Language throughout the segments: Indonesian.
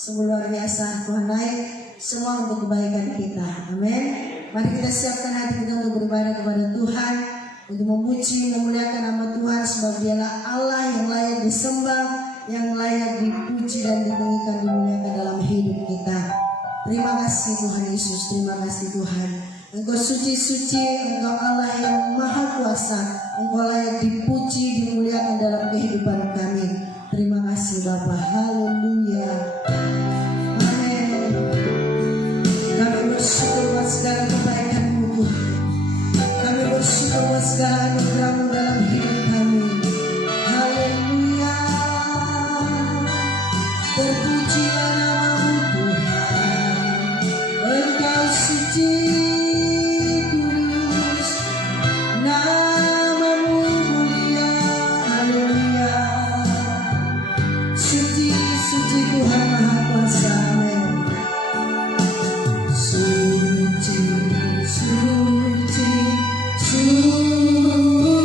Sungguh luar biasa, Tuhan baik, semua untuk kebaikan kita. Amin. Mari kita siapkan hati kita untuk beribadah kepada Tuhan, untuk memuji, memuliakan nama Tuhan, sebab Dialah Allah yang layak disembah, yang layak dipuji dan ditinggikan, dimuliakan dalam hidup kita. Terima kasih Tuhan Yesus, terima kasih Tuhan. Engkau suci-suci, Engkau Allah yang maha kuasa, Engkau layak dipuji, dimuliakan dalam kehidupan kami. Terima kasih Bapa. Haleluya. Amin. Kami bersyukur buat segala kebaikan-Mu Tuhan. Kami bersyukur buat segala anugerah-Mu dalam hidup kami. Haleluya. Terpujilah nama-Mu Tuhan. Engkau suci, kudus, nama-Mu mulia. Haleluya. Suci, suci Tuhan Maha Kuasa. Amin. Suci, suci, suci.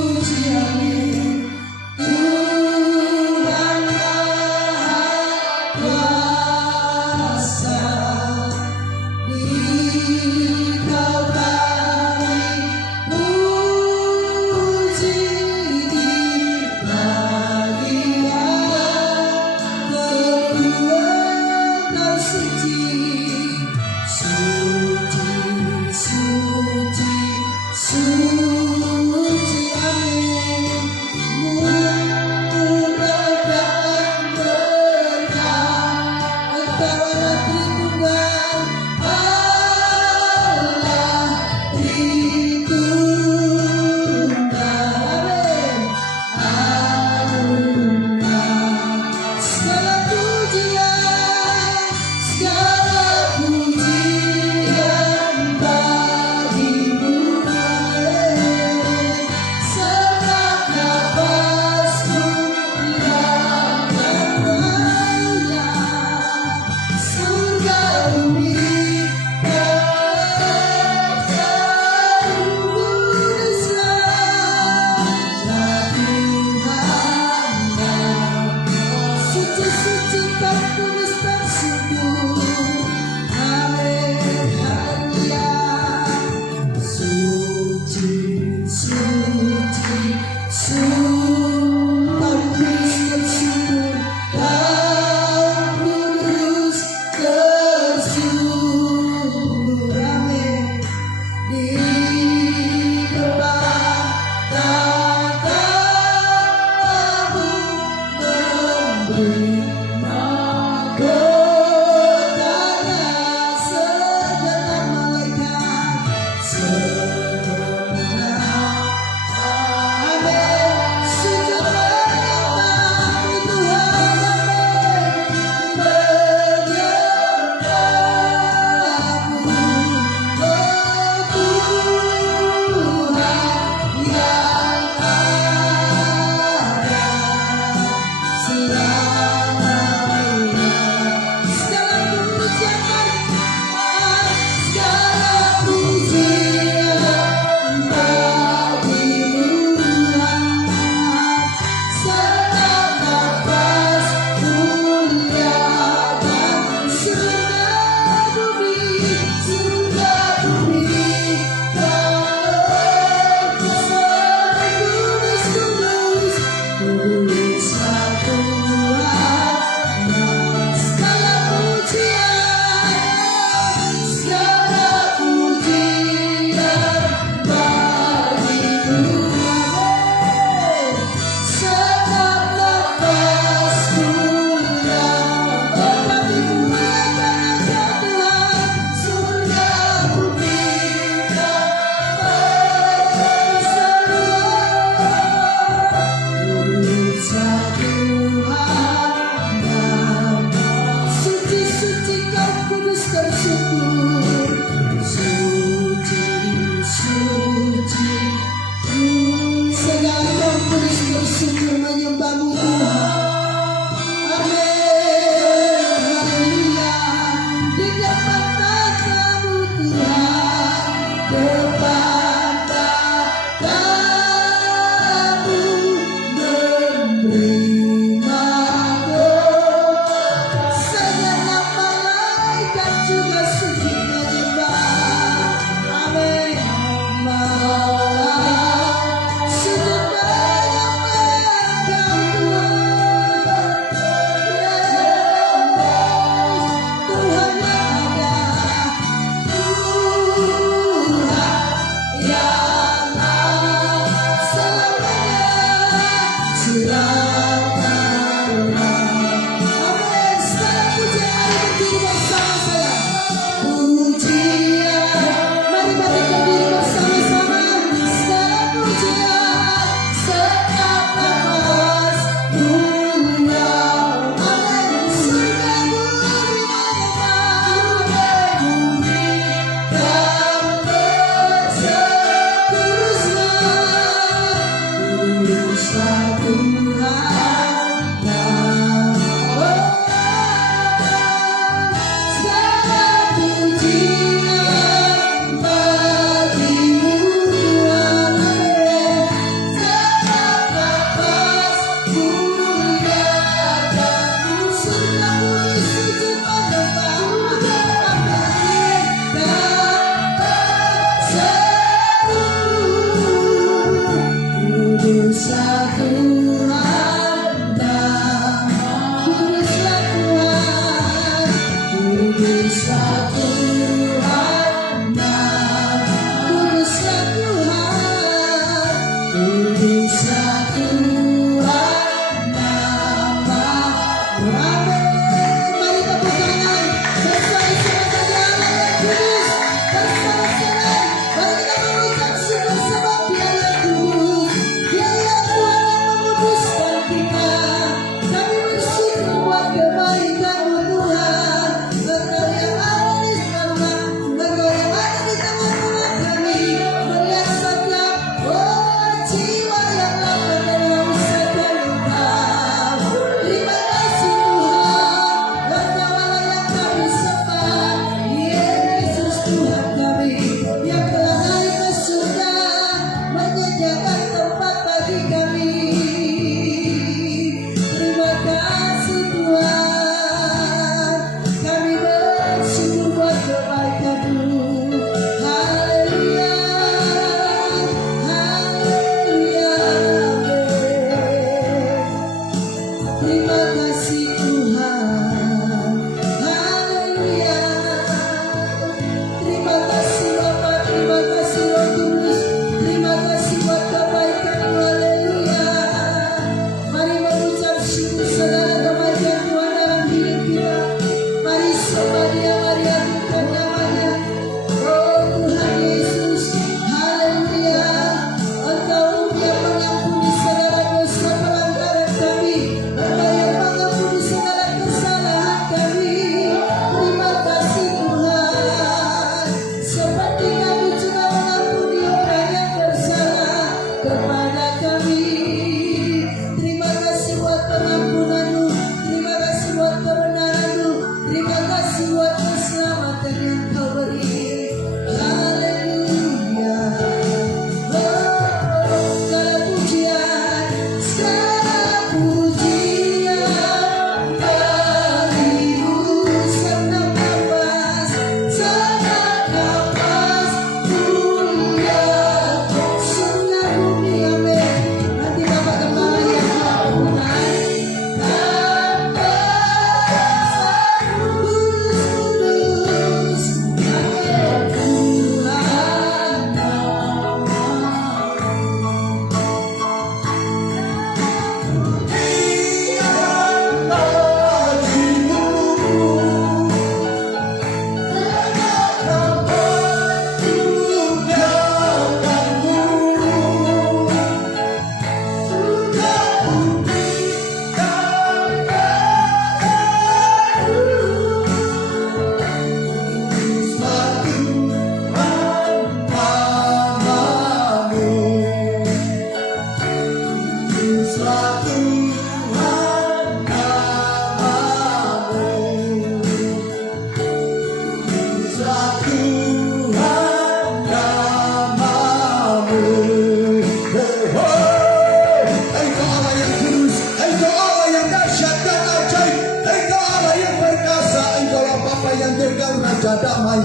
Engkau Allah yang kudus, Engkau Allah yang dahsyat dan ajaib, Engkau Allah yang perkasa, Engkau Allah Bapa yang kekal, Raja damai.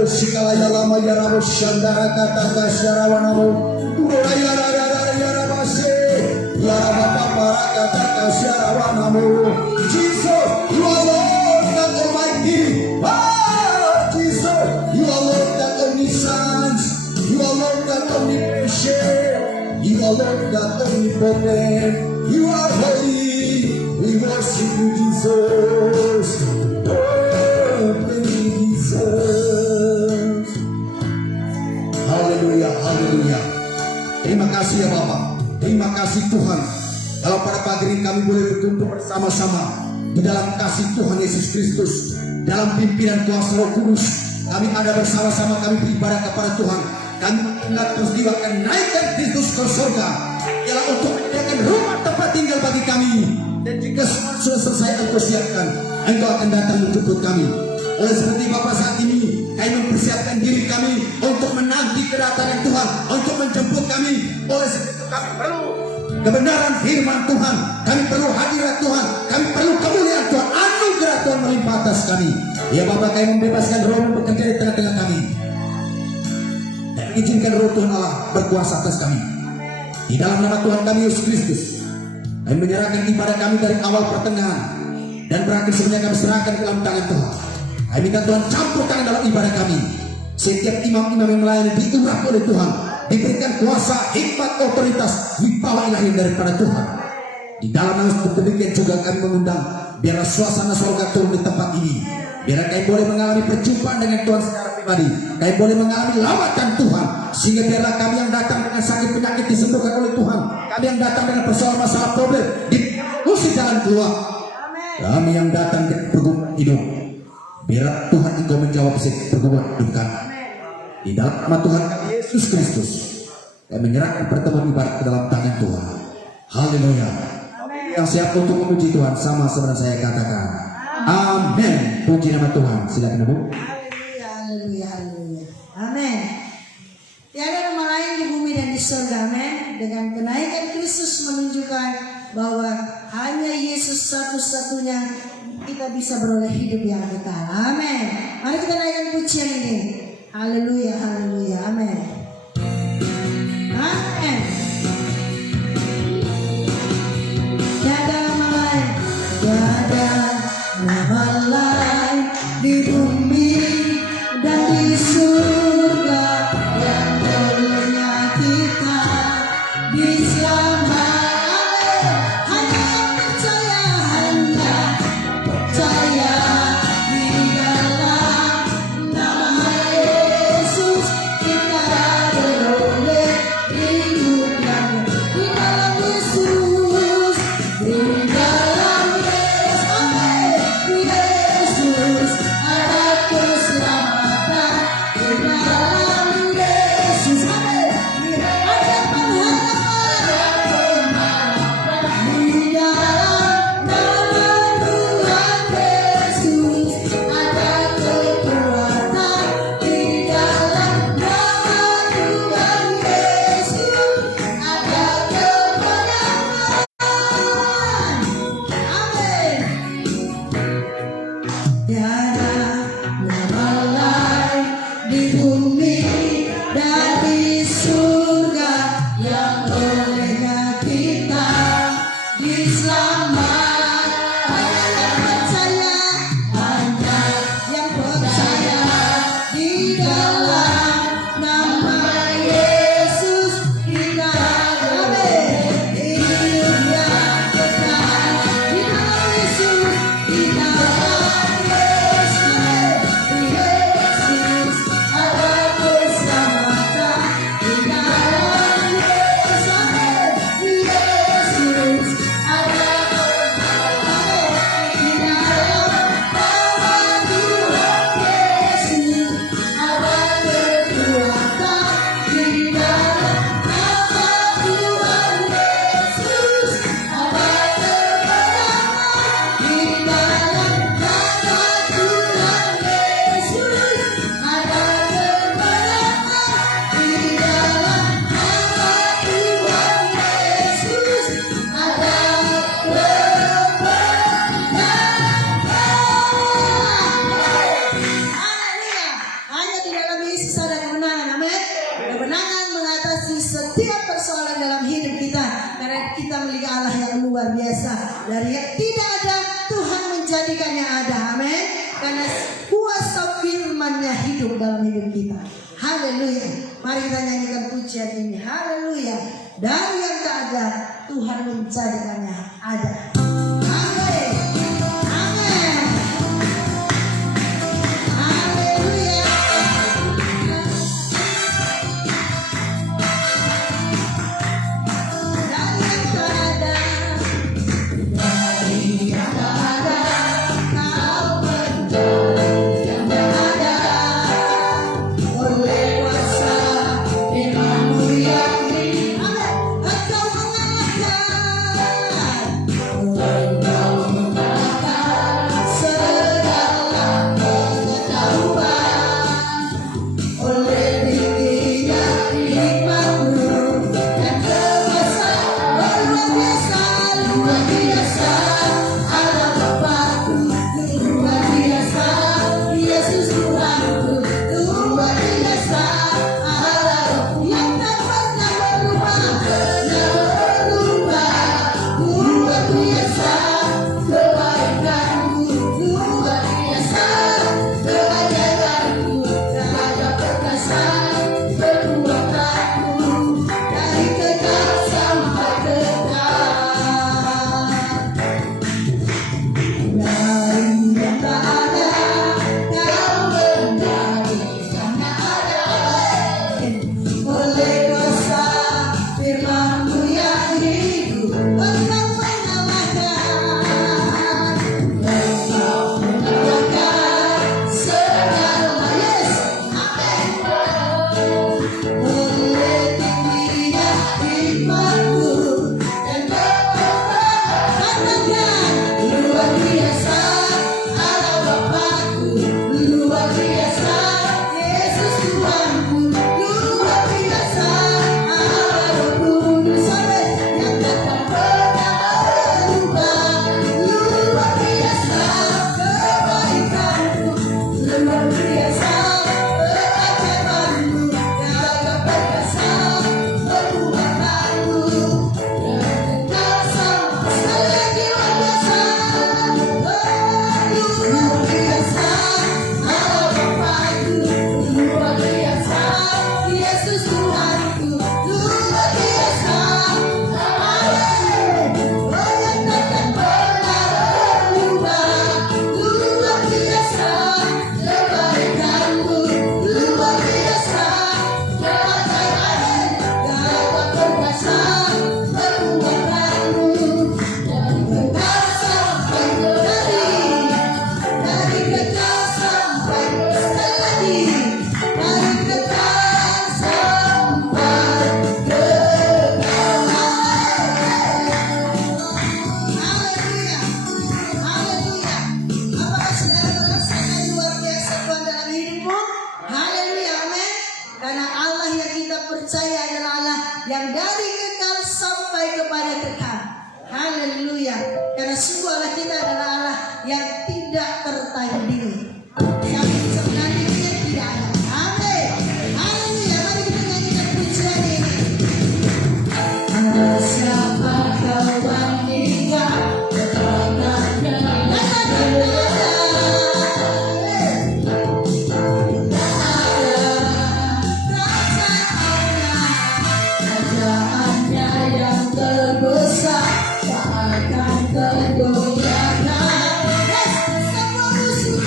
Sikala ya lama ya rabo syandara kata kasyara wanamu turora ya rabase ya Bapa para kata kasyara wanamu. Jesus, you are Lord God Almighty. Jesus, you are Lord God Omniscience, you are Lord God Omnipresent, you are Lord God Omnipotent, you are holy. We worship you, Jesus. Oh, Jesus. Haleluya, haleluya. Terima kasih ya Bapak. Terima kasih Tuhan. Kalau pada pagi ini kami boleh berkumpul bersama-sama di dalam kasih Tuhan Yesus Kristus, dalam pimpinan kuasa Roh Kudus, kami ada bersama-sama, kami beribadah kepada Tuhan. Kami mengingat peristiwa kenaikan Kristus ke surga ialah untuk menyediakan rumah tempat tinggal bagi kami. Dan jika semua sudah selesai Engkau siapkan, Engkau akan datang menjemput kami. Oleh seperti Bapak saat ini, kami mempersiapkan diri kami untuk menanti kedatangan Tuhan, untuk menjemput kami. Oleh sebab itu kami perlu kebenaran firman Tuhan, kami perlu hadirat Tuhan, kami perlu kemuliaan Tuhan, anugerah Tuhan melimpah atas kami. Ya Bapak, kami membebaskan roh yang bekerja di tengah-tengah kami, dan mengizinkan roh Tuhan Allah berkuasa atas kami. Di dalam nama Tuhan kami Yesus Kristus, kami menyerahkan ibadah kami dari awal pertengahan dan berakhir semuanya kami serahkan ke dalam tangan Tuhan. Kami minta Tuhan campur tangan dalam ibadah kami. Setiap imam-imam yang melayani diurapi oleh Tuhan, diberikan kuasa, hikmat, otoritas, wibawa ilahi daripada Tuhan. Di dalam nama demikian juga kami mengundang, biarlah suasana surga turun di tempat ini. Biarlah kami boleh mengalami perjumpaan dengan Tuhan secara pribadi. Kami boleh mengalami lawatan Tuhan, sehingga biarlah kami yang datang dengan sakit penyakit disembuhkan oleh Tuhan. Kami yang datang dengan persoalan masalah problem diusi jalan keluar. Kami yang datang dengan pergumulan hidup, biarlah Tuhan Engkau menjawab pergumulan hidup kami. Di dalam nama Tuhan kami Yesus Kristus, kami menyerahkan pertemuan ibadat ke dalam tangan Tuhan. Haleluya. Yang siap untuk memuji Tuhan sama seperti saya katakan. Amin. Puji nama Tuhan. Silakan Ibu. Haleluya, haleluya, haleluya. Amin. Tiada nama lain di bumi dan di surga. Amin. Dengan kenaikan Kristus menunjukkan bahwa hanya Yesus satu-satunya kita bisa beroleh hidup yang kekal. Amin. Mari kita naikkan pujian ini. Haleluya, haleluya. Amin. Amin. Tiada nama lain, tiada nama lain di bumi dan di surga yang bolehnya kita diselamatkan. Hanya percaya di dalam nama Yesus kita setiap persoalan dalam hidup kita. Karena kita melihat Allah yang luar biasa. Dari yang tidak ada, Tuhan menjadikannya ada. Amin. Karena kuasa firman-Nya hidup dalam hidup kita. Haleluya. Mari kita nyanyikan pujian ini. Haleluya. Dari yang tak ada, Tuhan menjadikannya ada. Amin. Amin. Haleluya. Dari yang tak ada, dari yang tak ada, Kau menjadikannya ada. Oleh kuasa firman-Mu yang hidup, Engkau mengalahkan, Engkau mengalahkan segala pengetahuan. Oleh tingginya hikmat-Mu dan kekuasaan, luar biasa, Allah Bapa-Ku, luar biasa, Yesus Tuhan-Ku, luar biasa, Allah yang tak pernah berubah, luar biasa, kebaikan-Mu, luar biasa, keajaiban-Mu, raja perkasa, kekuatan-Mu, dari kekal sampai kekal. Dari yang tak ada, Kau menjadikannya ada. Oleh kuasa firman-Mu yang hidup, Engkau mengalahkan, Engkau mengalahkan segala. Yes, amin. Oleh tingginya hikmat-Mu dan kekuasaan, luar biasa, Allah Bapa-Ku, luar biasa, Yesus Tuhan-Ku, luar biasa, Allah Roh Kudus, yang takkan pernah berubah, luar biasa, kebaikan-Mu, luar biasa, keajaiban-Mu, jaga perkasa, kekuatan-Mu, dan kekal sampai. Sekali lagi luar biasa, luar biasa, Allah Bapa-Ku, luar biasa, Yesus Tuhan-Ku, luar biasa, amin. Oh, yang takkan pernah berubah, luar biasa, kebaikan-Mu, luar biasa, keajaiban, jaga perkasa, kekuatan-Mu, dan kekal sampai dari kekal sampai sekali lagi, dari kekal sampai kekal. Haleluya, haleluya. Apakah saudara merasakan luar biasa Tuhan dalam hidupmu? Haleluya, amin. Karena Allah yang kita percaya adalah Allah yang dari kekal sampai kepada kekal. Haleluya. Karena sungguh Allah kita adalah Allah yang tidak tertandingi. Yang bisa menandinginya tidak ada. Amin. Haleluya. Mari kita nyanyikan pujian ini. Siapa kawan hingga ketangannya kerajaannya yang terbesar tak akan tergoyahkan. Semua musuh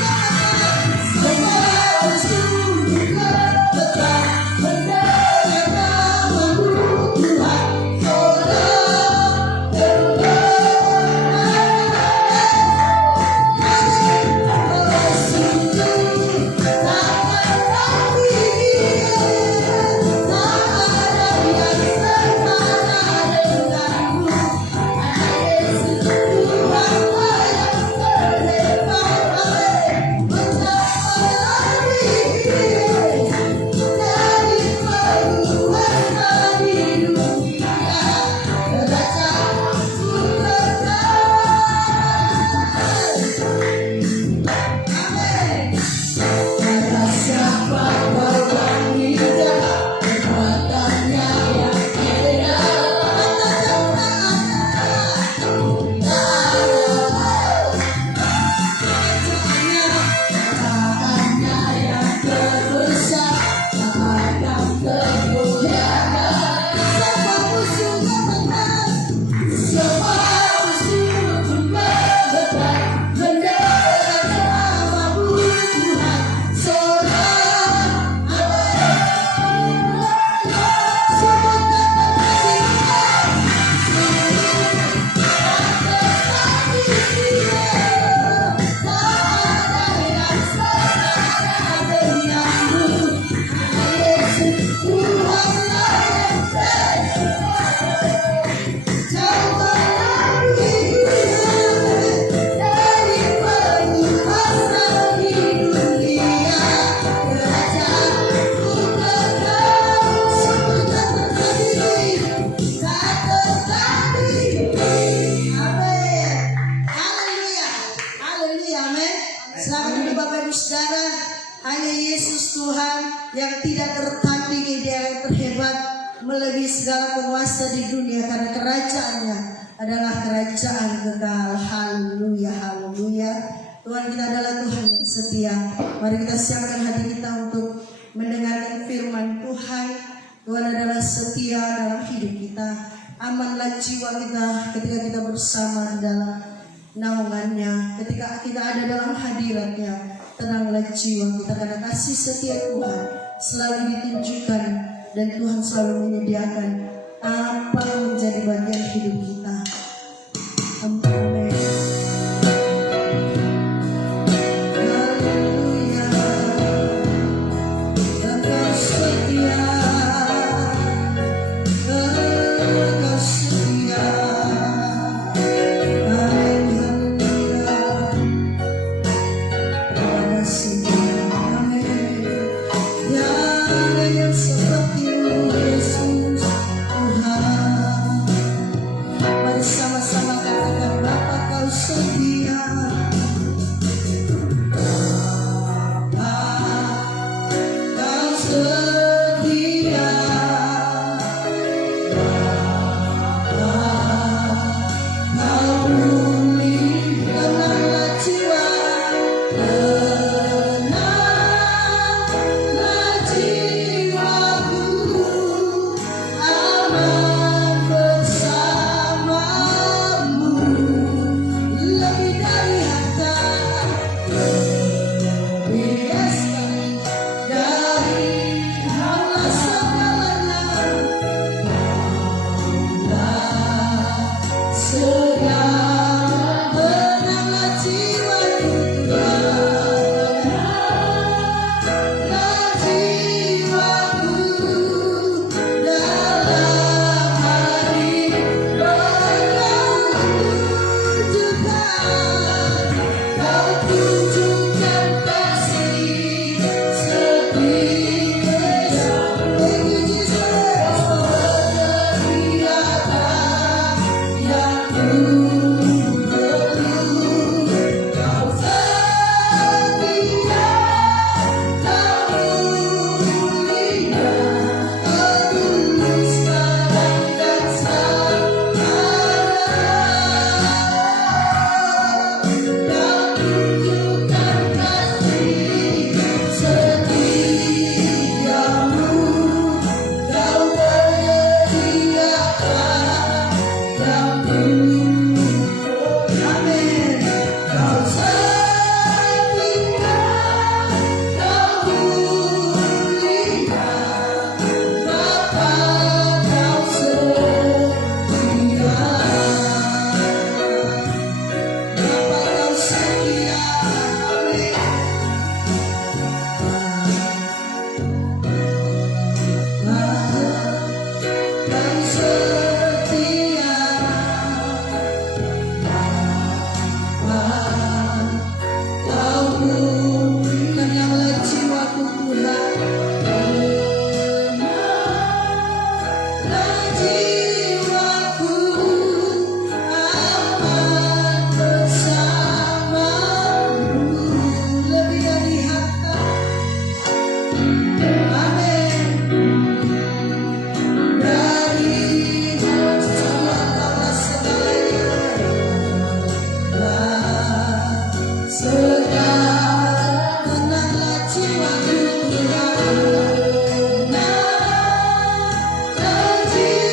segala penguasa di dunia, karena kerajaannya adalah kerajaan kekal. Haleluya, haleluya. Tuhan kita adalah Tuhan yang setia. Mari kita siapkan hati kita untuk mendengarkan firman Tuhan. Tuhan adalah setia dalam hidup kita. Amanlah jiwa kita ketika kita bersama di dalam naungannya, ketika kita ada dalam hadiratnya. Tenanglah jiwa kita, karena kasih setia Tuhan selalu ditunjukkan, dan Tuhan selalu menyediakan apa yang menjadi bagian hidup kita. Amin. Haleluya. Engkau setia, Engkau setia. Amin. Haleluya. Terima kasih. Amin. Tiada yang seperti-Mu Yesus Tuhan. Mari sama-sama katakan, Bapa Kau setia. Bapa Kau setia. Bapa Kau pulih tenanglah jiwa. Tenanglah jiwaku, aman bersamamu. Lebih dari harta, lebih dari harta segalanya. Segala tenanglah jiwaku, tenanglah jiwaku dalam hari Kau tunjukkan kasih setia. Thank you Jesus. Penderitaan yang ku perlu, Kau setia. Kau mulia, tulus sekarang dan selamanya. Kau tunjukkan kasih setiamu, Kau menyediakan yang amin. Kau setia, Kau mulia, Bapa Kau setia. Bapa Kau setia, amin. Bapa Kau setia. Bapa Kau pulih tenanglah jiwaku Tuhan. Tenanglah jiwaku, aman bersamamu. Lebih dari harta, amin. Dari segala segalanya. Tenanglah jiwaku Tuhan. Tenanglah jiwaku.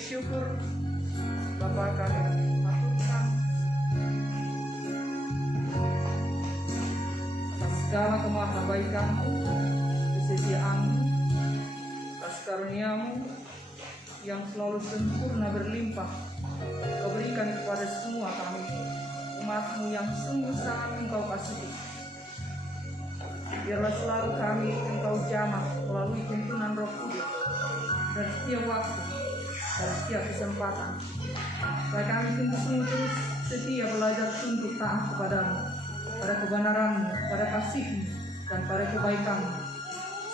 syukur Bapa kami aturkan atas segala kemahabaikan-Mu, kesetiaan-Mu, atas karunia-Mu yang selalu sempurna berlimpah Kau berikan kepada semua kami, umat-Mu yang sungguh sangat Engkau kasihi. Biarlah selalu kami Engkau jamah melalui tuntunan Roh Kudus dari setiap waktu, dari setiap kesempatan. Supaya kami sungguh-sungguh terus setia belajar tunduk taat kepada-Mu, pada kebenaran-Mu, pada kasih-Mu, dan pada kebaikan-Mu.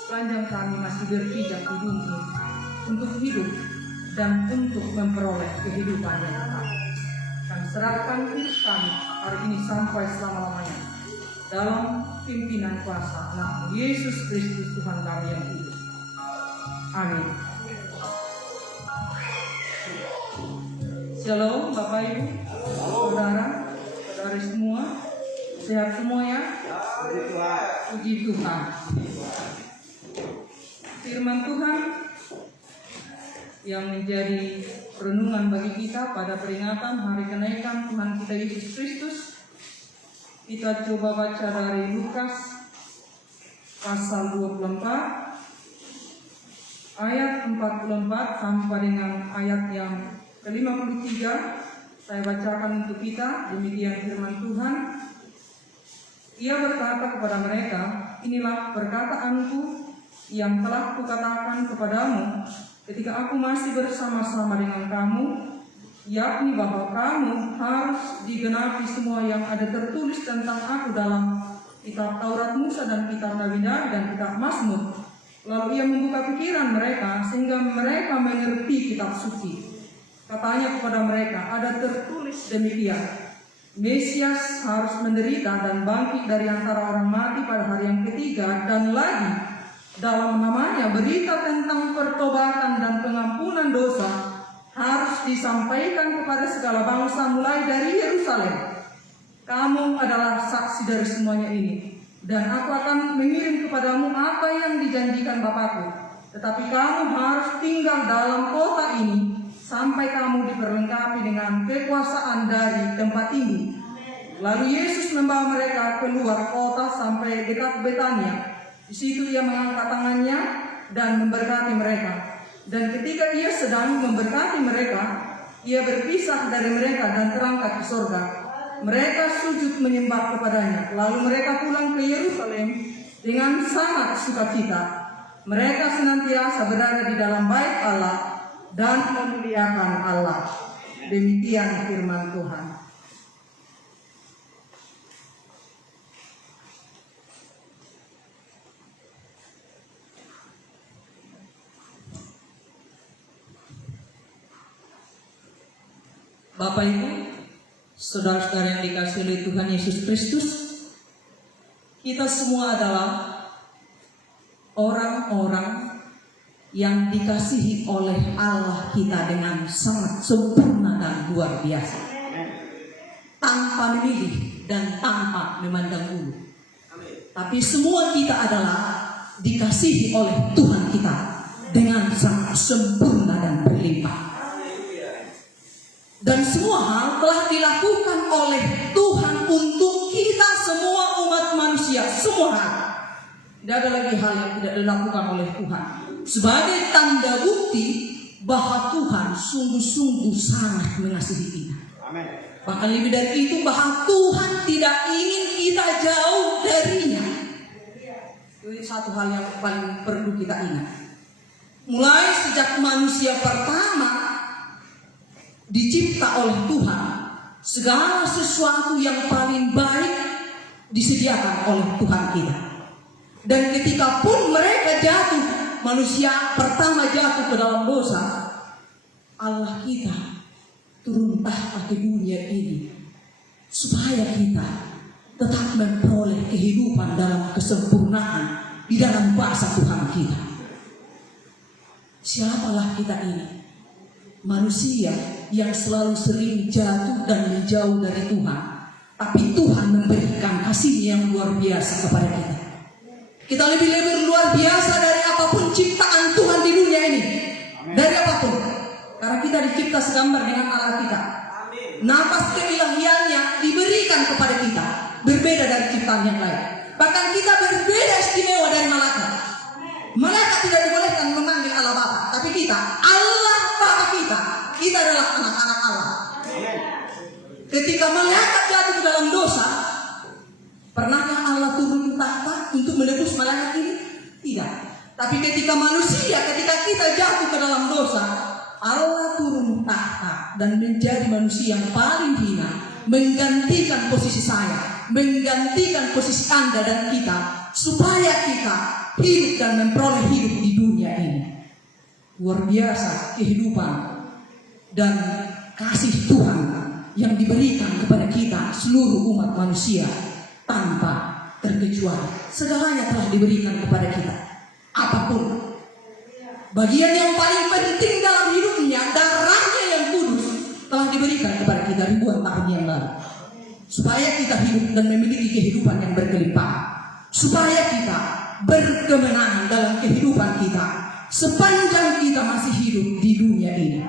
Sepanjang kami masih berpijak di dunia untuk hidup dan untuk memperoleh kehidupan yang kekal. Kami serahkan hidup kami hari ini sampai selama-lamanya dalam pimpinan kuasa Anak Yesus Kristus Tuhan kami yang hidup. Amin. Shalom Bapak Ibu, saudara semua, sehat semua ya? Puji Tuhan. Firman Tuhan yang menjadi renungan bagi kita pada peringatan hari kenaikan Tuhan kita Yesus Kristus. Kita coba baca dari Lukas pasal 24 ayat 44 sampai dengan ayat yang ke-53. Saya bacakan untuk kita, demikian firman Tuhan. Ia berkata kepada mereka, inilah perkataanku yang telah kukatakan kepadamu ketika aku masih bersama-sama dengan kamu, yakni bahwa kamu harus digenapi semua yang ada tertulis tentang aku dalam kitab Taurat Musa dan kitab Nabi Daud dan kitab Mazmur. Lalu ia membuka pikiran mereka sehingga mereka mengerti kitab suci. Katanya kepada mereka, ada tertulis demikian, Mesias harus menderita dan bangkit dari antara orang mati pada hari yang ketiga, dan lagi dalam namanya berita tentang pertobatan dan pengampunan dosa harus disampaikan kepada segala bangsa mulai dari Yerusalem. Kamu adalah saksi dari semuanya ini, dan aku akan mengirim kepadamu apa yang dijanjikan Bapakku. Tetapi kamu harus tinggal dalam kota ini sampai kamu diperlengkapi dengan kekuasaan dari tempat tinggi. Lalu Yesus membawa mereka keluar kota sampai dekat Betania. Di situ ia mengangkat tangannya dan memberkati mereka. Dan ketika ia sedang memberkati mereka, ia berpisah dari mereka dan terangkat ke surga. Mereka sujud menyembah kepadanya. Lalu mereka pulang ke Yerusalem dengan sangat sukacita. Mereka senantiasa berada di dalam bait Allah dan memuliakan Allah. Demikian firman Tuhan. Bapak Ibu, saudara-saudara yang dikasihi oleh Tuhan Yesus Kristus, kita semua adalah orang-orang yang dikasihi oleh Allah kita dengan sangat sempurna dan luar biasa, tanpa memilih dan tanpa memandang bulu. Tapi semua kita adalah dikasihi oleh Tuhan kita dengan sangat sempurna dan berlimpah. Dan semua hal telah dilakukan oleh Tuhan untuk kita semua umat manusia. Semua hal. Tidak ada lagi hal yang tidak dilakukan oleh Tuhan. Sebagai tanda bukti bahwa Tuhan sungguh-sungguh sangat mengasihi kita. Amin. Bahkan lebih dari itu, bahwa Tuhan tidak ingin kita jauh darinya. Itu satu hal yang paling perlu kita ingat. Mulai sejak manusia pertama dicipta oleh Tuhan, segala sesuatu yang paling baik disediakan oleh Tuhan kita. Dan ketika pun mereka jatuh, manusia pertama jatuh ke dalam dosa, Allah kita turun tahta ke dunia ini supaya kita tetap memperoleh kehidupan dalam kesempurnaan di dalam kuasa Tuhan kita. Siapalah kita ini? Manusia yang selalu sering jatuh dan menjauh dari Tuhan, tapi Tuhan memberikan kasih-Nya yang luar biasa kepada kita. Kita lebih luar biasa dari apapun ciptaan Tuhan di dunia ini. Dari apapun. Karena kita dicipta segambar dengan Allah kita. Nafas keilahiannya diberikan kepada kita, berbeda dari ciptaan yang lain. Bahkan kita berbeda istimewa dari malaikat. Malaikat tidak dibolehkan memanggil Allah Bapa, tapi kita, Allah Bapa kita adalah anak-anak Allah. Ketika malaikat jatuh ke dalam dosa, pernahkah Allah turun tahta untuk menebus malaikat ini? Tidak. Tapi ketika kita jatuh ke dalam dosa, Allah turun tahta dan menjadi manusia yang paling hina, menggantikan posisi saya, menggantikan posisi Anda dan kita, supaya kita hidup dan memperoleh hidup di dunia ini. Luar biasa kehidupan dan kasih Tuhan yang diberikan kepada kita seluruh umat manusia tanpa terkecuali. Segalanya telah diberikan kepada kita. Apapun bagian yang paling penting dalam hidupnya, darahnya yang kudus telah diberikan kepada kita ribuan tahun yang lalu, supaya kita hidup dan memiliki kehidupan yang berkelimpahan, supaya kita berkemenangan dalam kehidupan kita sepanjang kita masih hidup di dunia ini.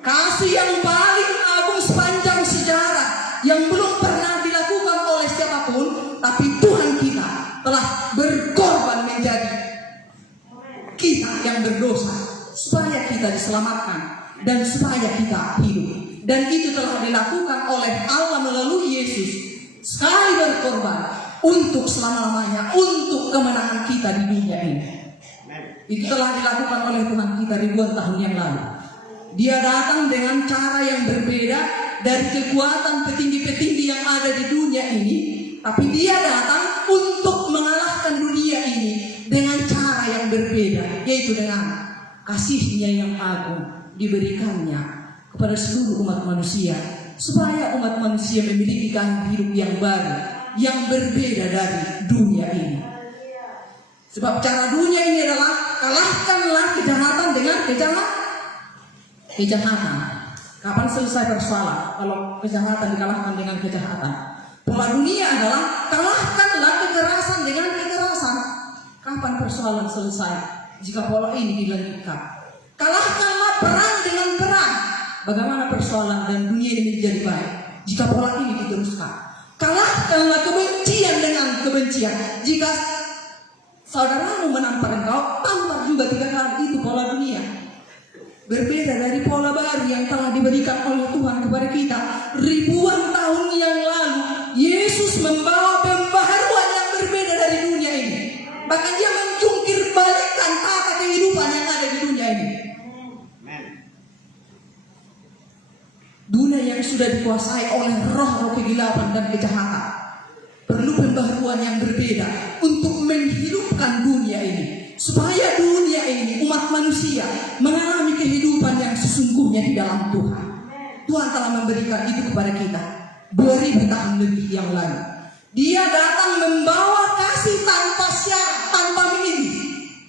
Kasih yang paling agung sepanjang sejarah yang belum pernah dilakukan oleh siapapun, tapi Tuhan kita telah berkorban menjadi kita yang berdosa supaya kita diselamatkan dan supaya kita hidup. Dan itu telah dilakukan oleh Allah melalui Yesus, sekali berkorban untuk selama-lamanya, untuk kemenangan kita di dunia ini. Itu telah dilakukan oleh Tuhan kita ribuan tahun yang lalu. Dia datang dengan cara yang berbeda dari kekuatan petinggi-petinggi yang ada di dunia ini, tapi dia datang untuk mengalahkan dunia ini dengan cara yang berbeda, yaitu dengan kasih-Nya yang agung diberikannya kepada seluruh umat manusia, supaya umat manusia memiliki hidup yang baru, yang berbeda dari dunia ini. Sebab cara dunia ini adalah kalahkanlah kejahatan dengan kejahatan. Kapan selesai persoalan kalau kejahatan dikalahkan dengan kejahatan? Pola dunia adalah kalahkanlah kekerasan dengan kekerasan. Kapan persoalan selesai jika pola ini dilanjutkan? Kalahkanlah perang dengan perang. Bagaimana persoalan dan dunia ini menjadi baik jika pola ini diteruskan? Kalahkanlah kebencian dengan kebencian. Jika saudaramu menampar engkau, tampar juga 3 kali. Itu pola dunia. Berbeda dari pola baru yang telah diberikan oleh Tuhan kepada kita ribuan tahun yang lalu. Yesus membawa pembaharuan yang berbeda dari dunia ini. Bahkan dia menjungkir balikkan tata kehidupan yang ada di dunia ini. Dunia yang sudah dikuasai oleh roh-roh kegelapan dan kejahatan perlu pembaharuan yang berbeda untuk menghidupkan dunia ini, supaya dunia ini, umat manusia, mengalami kehidupan yang sesungguhnya di dalam Tuhan. Tuhan telah memberikan itu kepada kita 2000 tahun lebih yang lalu. Dia datang membawa kasih tanpa syarat, tanpa memilih,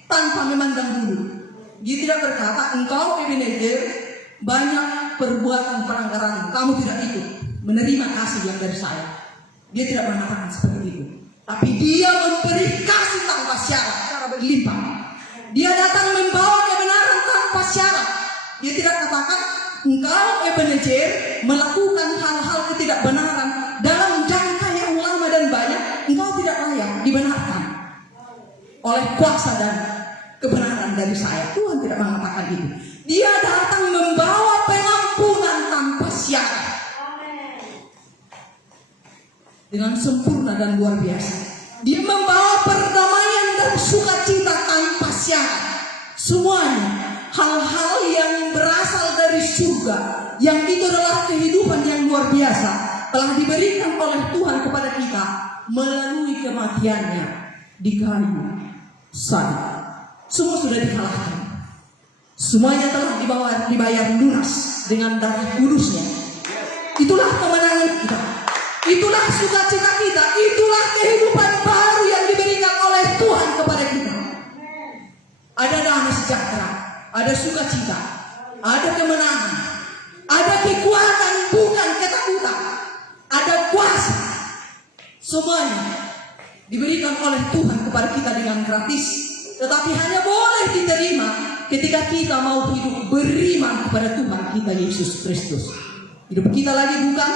tanpa memandang bulu. Dia tidak berkata, engkau Ebenezer banyak perbuatan pelanggaran, kamu tidak ikut menerima kasih yang dari saya. Dia tidak mengatakan seperti itu. Tapi dia memberi kasih tanpa syarat, secara berlimpah. Dia datang membawa kebenaran tanpa syarat. Dia tidak katakan, engkau Ebenezer melakukan hal-hal ketidakbenaran dalam jangka yang lama dan banyak, engkau tidak layak dibenarkan oleh kuasa dan kebenaran dari saya. Tuhan tidak mengatakan itu. Dia datang membawa pengampunan tanpa syarat, dengan sempurna dan luar biasa. Dia membawa perdamaian dan sukacita tanpa syarat. Semuanya hal-hal yang berasal dari surga, yang itu adalah kehidupan yang luar biasa, telah diberikan oleh Tuhan kepada kita melalui kematiannya di kayu salib. Semua sudah dikalahkan. Semuanya telah dibayar lunas dengan darah kudusnya. Itulah kemenangan kita. Itulah sukacita kita. Itulah kehidupan baru yang diberikan oleh Tuhan kepada kita. Ada damai sejahtera, ada sukacita, ada kemenangan, ada kekuatan bukan ketakutan, ada kuasa. Semuanya diberikan oleh Tuhan kepada kita dengan gratis tetapi hanya boleh diterima ketika kita mau hidup beriman kepada Tuhan kita Yesus Kristus. Hidup kita lagi bukan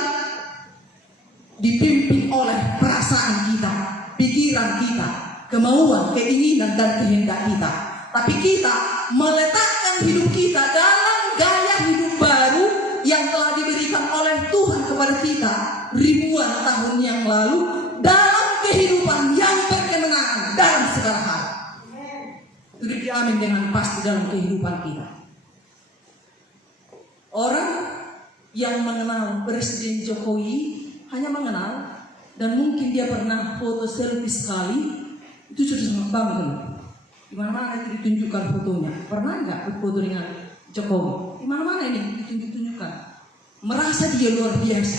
dipimpin oleh perasaan kita, pikiran kita, kemauan, keinginan, dan kehendak kita, tapi kita meletakkan hidup kita dalam gaya hidup baru yang telah diberikan oleh Tuhan kepada kita ribuan tahun yang lalu, dalam kehidupan yang berkemenangan dalam segala hal. Itu dijamin dengan pasti dalam kehidupan kita. Orang yang mengenal Presiden Jokowi hanya mengenal, dan mungkin dia pernah foto selfie sekali, itu sudah sangat bangga. Di mana-mana itu ditunjukkan fotonya. Pernah nggak foto dengan Jokowi? Di mana-mana ini ditunjukkan. Merasa dia luar biasa,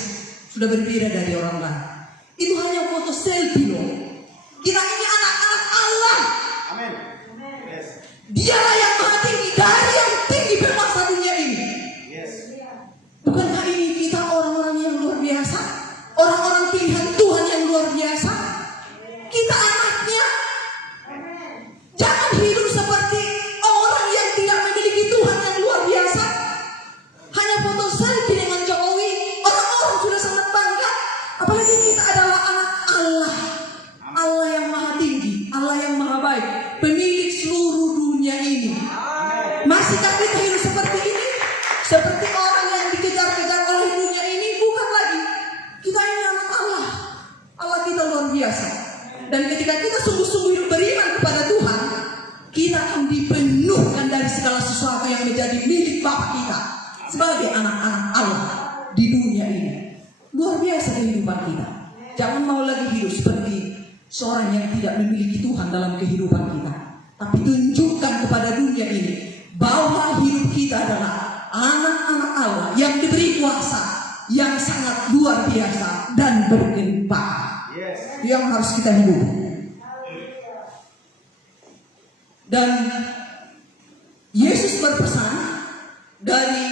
sudah berbeda dari orang lain. Itu hanya foto selfie loh. Kita ini anak-anak Allah. Amin. Dialah yang maha tinggi dari yang tinggi bermasa dunia ini. Bukankah ini kita orang-orang yang luar biasa? Orang-orang pilihan Tuhan yang luar biasa? Kita anaknya. Jangan hidup seperti orang yang tidak memiliki Tuhan yang luar biasa. Hanya foto selfie dengan Jokowi, orang-orang sudah sangat bangga. Apalagi kita adalah anak Allah. Allah yang maha tinggi, Allah yang maha baik, pemilik seluruh dunia ini. Masihkah kita hidup seperti ini? Seperti orang yang dikejar-kejar oleh dunia ini? Bukan lagi. Kita ini anak Allah. Allah kita luar biasa. Dan ketika kita sungguh-sungguh hidup beriman kepada Tuhan, kita akan dipenuhkan dari segala sesuatu yang menjadi milik Bapa kita sebagai anak-anak Allah di dunia ini. Luar biasa kehidupan kita. Jangan mau lagi hidup seperti seorang yang tidak memiliki Tuhan dalam kehidupan kita, tapi tunjukkan kepada dunia ini bahwa hidup kita adalah anak-anak Allah yang diberi kuasa yang sangat luar biasa dan berkelimpahan. Yang harus kita hidup. Dan Yesus berpesan dari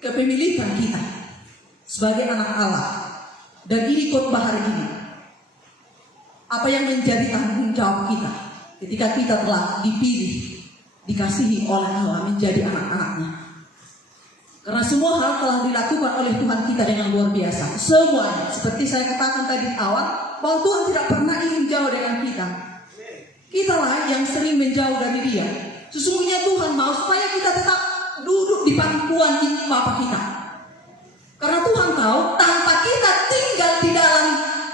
kepemilikan kita sebagai anak Allah. Dan ini khotbah hari ini. Apa yang menjadi tanggung jawab kita ketika kita telah dipilih, dikasihi oleh Allah menjadi anak-anaknya. Karena semua hal telah dilakukan oleh Tuhan kita dengan luar biasa. Semuanya, seperti saya katakan tadi di awal, bahwa Tuhan tidak pernah ingin jauh dengan kita. Kitalah yang sering menjauh dari Dia. Sesungguhnya Tuhan mau supaya kita tetap duduk di pangkuan Bapa kita. Karena Tuhan tahu tanpa kita tinggal di dalam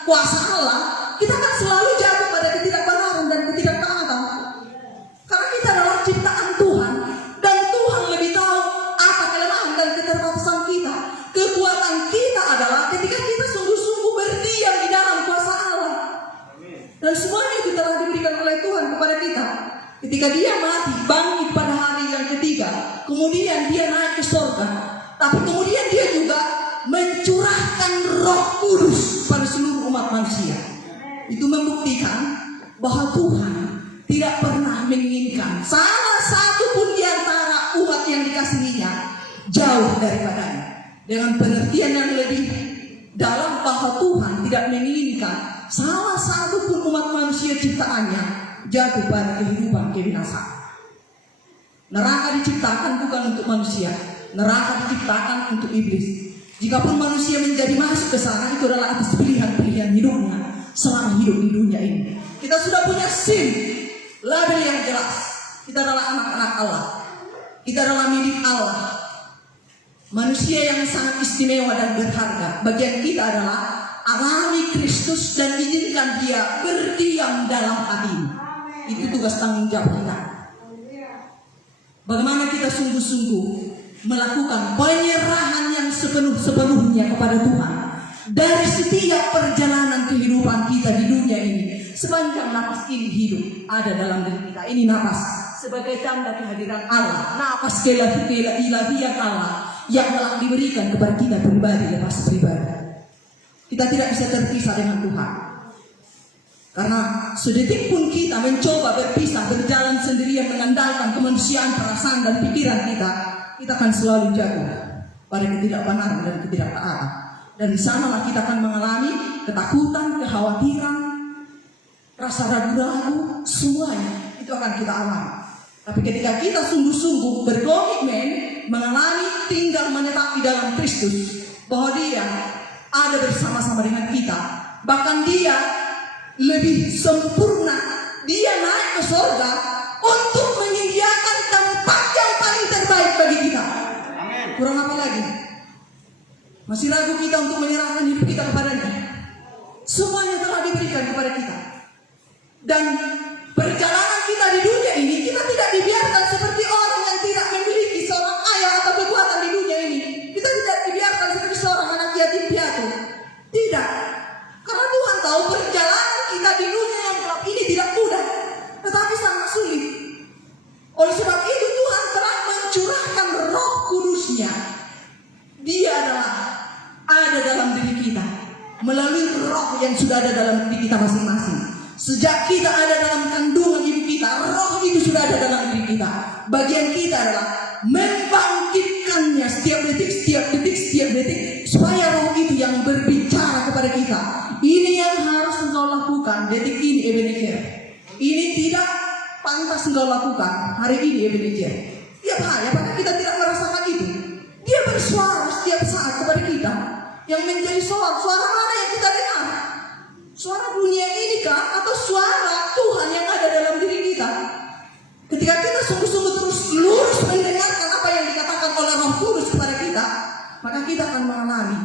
kuasa Allah, kita akan selalu jatuh pada ketidakbenaran dan ketidaktaatan. Karena kita adalah ciptaan Tuhan, dan Tuhan lebih tahu apa kelemahan dan keterbatasan kita. Kekuatan kita adalah ketika kita sungguh-sungguh berdiam di dalam kuasa Allah. Dan semuanya itu telah diberikan oleh Tuhan kepada kita. Ketika Dia mati, bangkit pada hari yang ketiga, kemudian Dia naik ke surga. Tapi kemudian Dia juga mencurahkan Roh Kudus pada seluruh umat manusia. Itu membuktikan bahwa Tuhan tidak pernah menginginkan salah satu pun di antara umat yang dikasihinya jauh daripadanya. Dengan pengertian yang lebih dalam, bahwa Tuhan tidak menginginkan salah satu pun umat manusia ciptaannya jatuh pada kehidupan kebinasaan. Neraka diciptakan bukan untuk manusia, neraka diciptakan untuk iblis. Jikapun manusia menjadi masuk ke sana, itu adalah atas pilihan-pilihan hidupnya selama hidup di dunia ini. Kita sudah punya SIM, label yang jelas. Kita adalah anak-anak Allah. Kita adalah milik Allah. Manusia yang sangat istimewa dan berharga. Bagian kita adalah alami Kristus dan izinkan Dia berdiam dalam hatimu. Itu tugas tanggung jawab kita. Bagaimana kita sungguh-sungguh melakukan penyerahan yang sepenuhnya kepada Tuhan dari setiap perjalanan kehidupan kita di dunia ini. Sepanjang napas ini hidup ada dalam diri kita. Ini napas sebagai tanda kehadiran Allah, napas keilahian Allah yang telah diberikan kepada kita pribadi lepas pribadi. Kita tidak bisa terpisah dengan Tuhan. Karena sedetik pun kita mencoba berpisah, berjalan sendirian mengandalkan kemanusiaan, perasaan dan pikiran kita akan selalu jatuh pada ketidakbenaran dan ketidaktaatan. Dan di sanalah kita akan mengalami ketakutan, kekhawatiran, rasa ragu-ragu, semuanya itu akan kita alami. Tapi ketika kita sungguh-sungguh berkomitmen mengalami tinggal menetap di dalam Kristus, bahwa Dia ada bersama-sama dengan kita, bahkan Dia lebih sempurna, Dia naik ke surga untuk menyediakan tempat yang paling terbaik bagi kita. Kurang apa lagi? Masih ragu kita untuk menyerahkan hidup kita kepadanya? Semuanya telah diberikan kepada kita. Dan perjalanan kita di dunia ini, kita tidak dibiarkan seperti orang yang tidak memiliki seorang ayah atau kekuatan di dunia ini. Kita tidak dibiarkan seperti seorang anak yatim piatu. Tidak. Karena Tuhan tahu perjalanan kita di dunia yang gelap ini tidak mudah, tetapi sangat sulit. Oleh sebab itu Tuhan telah mencurahkan Roh Kudus-Nya. Dia ada dalam diri kita melalui roh yang sudah ada dalam diri kita masing-masing. Sejak kita ada dalam kandungan ibu kita, roh itu sudah ada dalam diri kita. Bagian kita adalah membangkitkannya setiap detik, supaya roh itu yang berbicara kepada kita. Ini yang harus engkau lakukan detik ini, Ebenezer. Ini tidak pantas engkau lakukan hari ini, Ebenezer. Tiap hari, apakah kita tidak merasakan itu? Dia bersuara setiap saat kepada kita, yang menjadi suara mana yang kita dengar? Suara dunia ini kah? Atau suara Tuhan yang ada dalam diri kita? Ketika kita sungguh-sungguh terus lurus mendengarkan apa yang dikatakan oleh Roh Kudus kepada kita, maka kita akan mengalami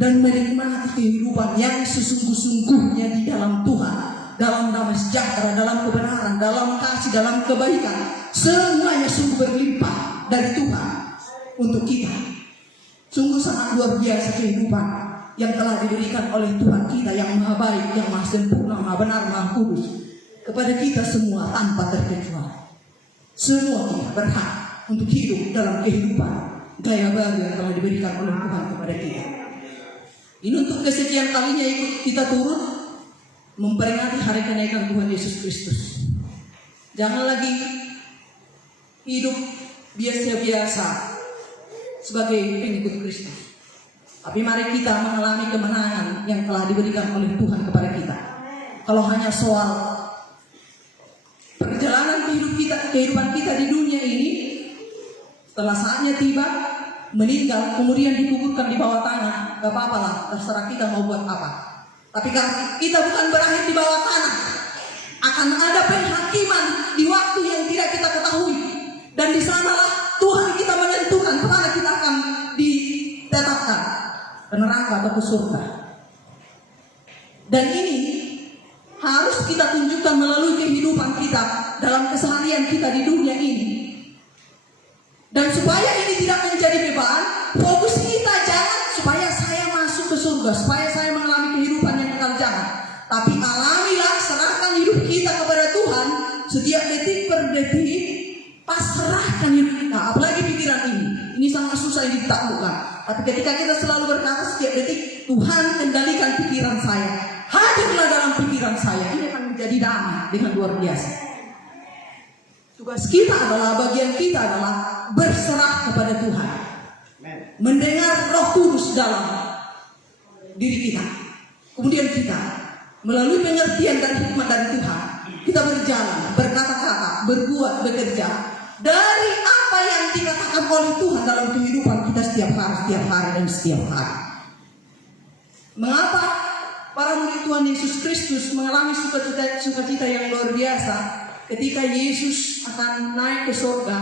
dan menikmati kehidupan yang sesungguh-sungguhnya di dalam Tuhan, dalam damai sejahtera, dalam kebenaran, dalam kasih, dalam kebaikan. Semuanya sungguh berlimpah dari Tuhan untuk kita. Sungguh sangat luar biasa kehidupan yang telah diberikan oleh Tuhan kita yang maha baik, yang maha sempurna, maha benar, maha kudus kepada kita semua tanpa terkecuali. Semua kita berhak untuk hidup dalam kehidupan gaya baru yang telah diberikan oleh Tuhan kepada kita. Ini untuk kesekian kalinya ikut kita turut memperingati hari kenaikan Tuhan Yesus Kristus. Jangan lagi hidup biasa-biasa sebagai pengikut Kristus. Tapi mari kita mengalami kemenangan yang telah diberikan oleh Tuhan kepada kita. Kalau hanya soal perjalanan kehidupan kita di dunia ini, setelah saatnya tiba, meninggal, kemudian dikuburkan di bawah tanah, gak apa-apa lah, terserah kita mau buat apa. Tapi kalau kita bukan berakhir di bawah tanah, akan ada penghakiman di waktu yang tidak kita ketahui. Dan di sanalah Tuhan kita menentukan kemana kita akan ditetapkan, ke neraka atau ke surga. Dan ini harus kita tunjukkan melalui kehidupan kita dalam keseharian kita di dunia ini. Dan supaya ini tidak menjadi beban, fokus kita jangan supaya saya masuk ke surga, supaya saya mengalami kehidupan yang kekal, jangan. Tapi alamilah, serahkan hidup kita kepada Tuhan setiap detik per detik. Pasrahkan hidup kita, apalagi pikiran ini. Ini sangat susah ditaklukkan. Tapi ketika kita selalu berkata setiap detik, Tuhan kendalikan pikiran saya, hadirlah dalam pikiran saya, ini akan menjadi damai dengan luar biasa. Tugas kita adalah, bagian kita adalah berserah kepada Tuhan, mendengar Roh Kudus dalam diri kita. Kemudian kita melalui pengertian dan hikmat dari Tuhan, kita berjalan, berkata-kata, berbuat, bekerja dari apa yang dikatakan oleh Tuhan dalam kehidupan kita setiap hari dan setiap hari. Mengapa para murid Tuhan Yesus Kristus mengalami sukacita yang luar biasa ketika Yesus akan naik ke surga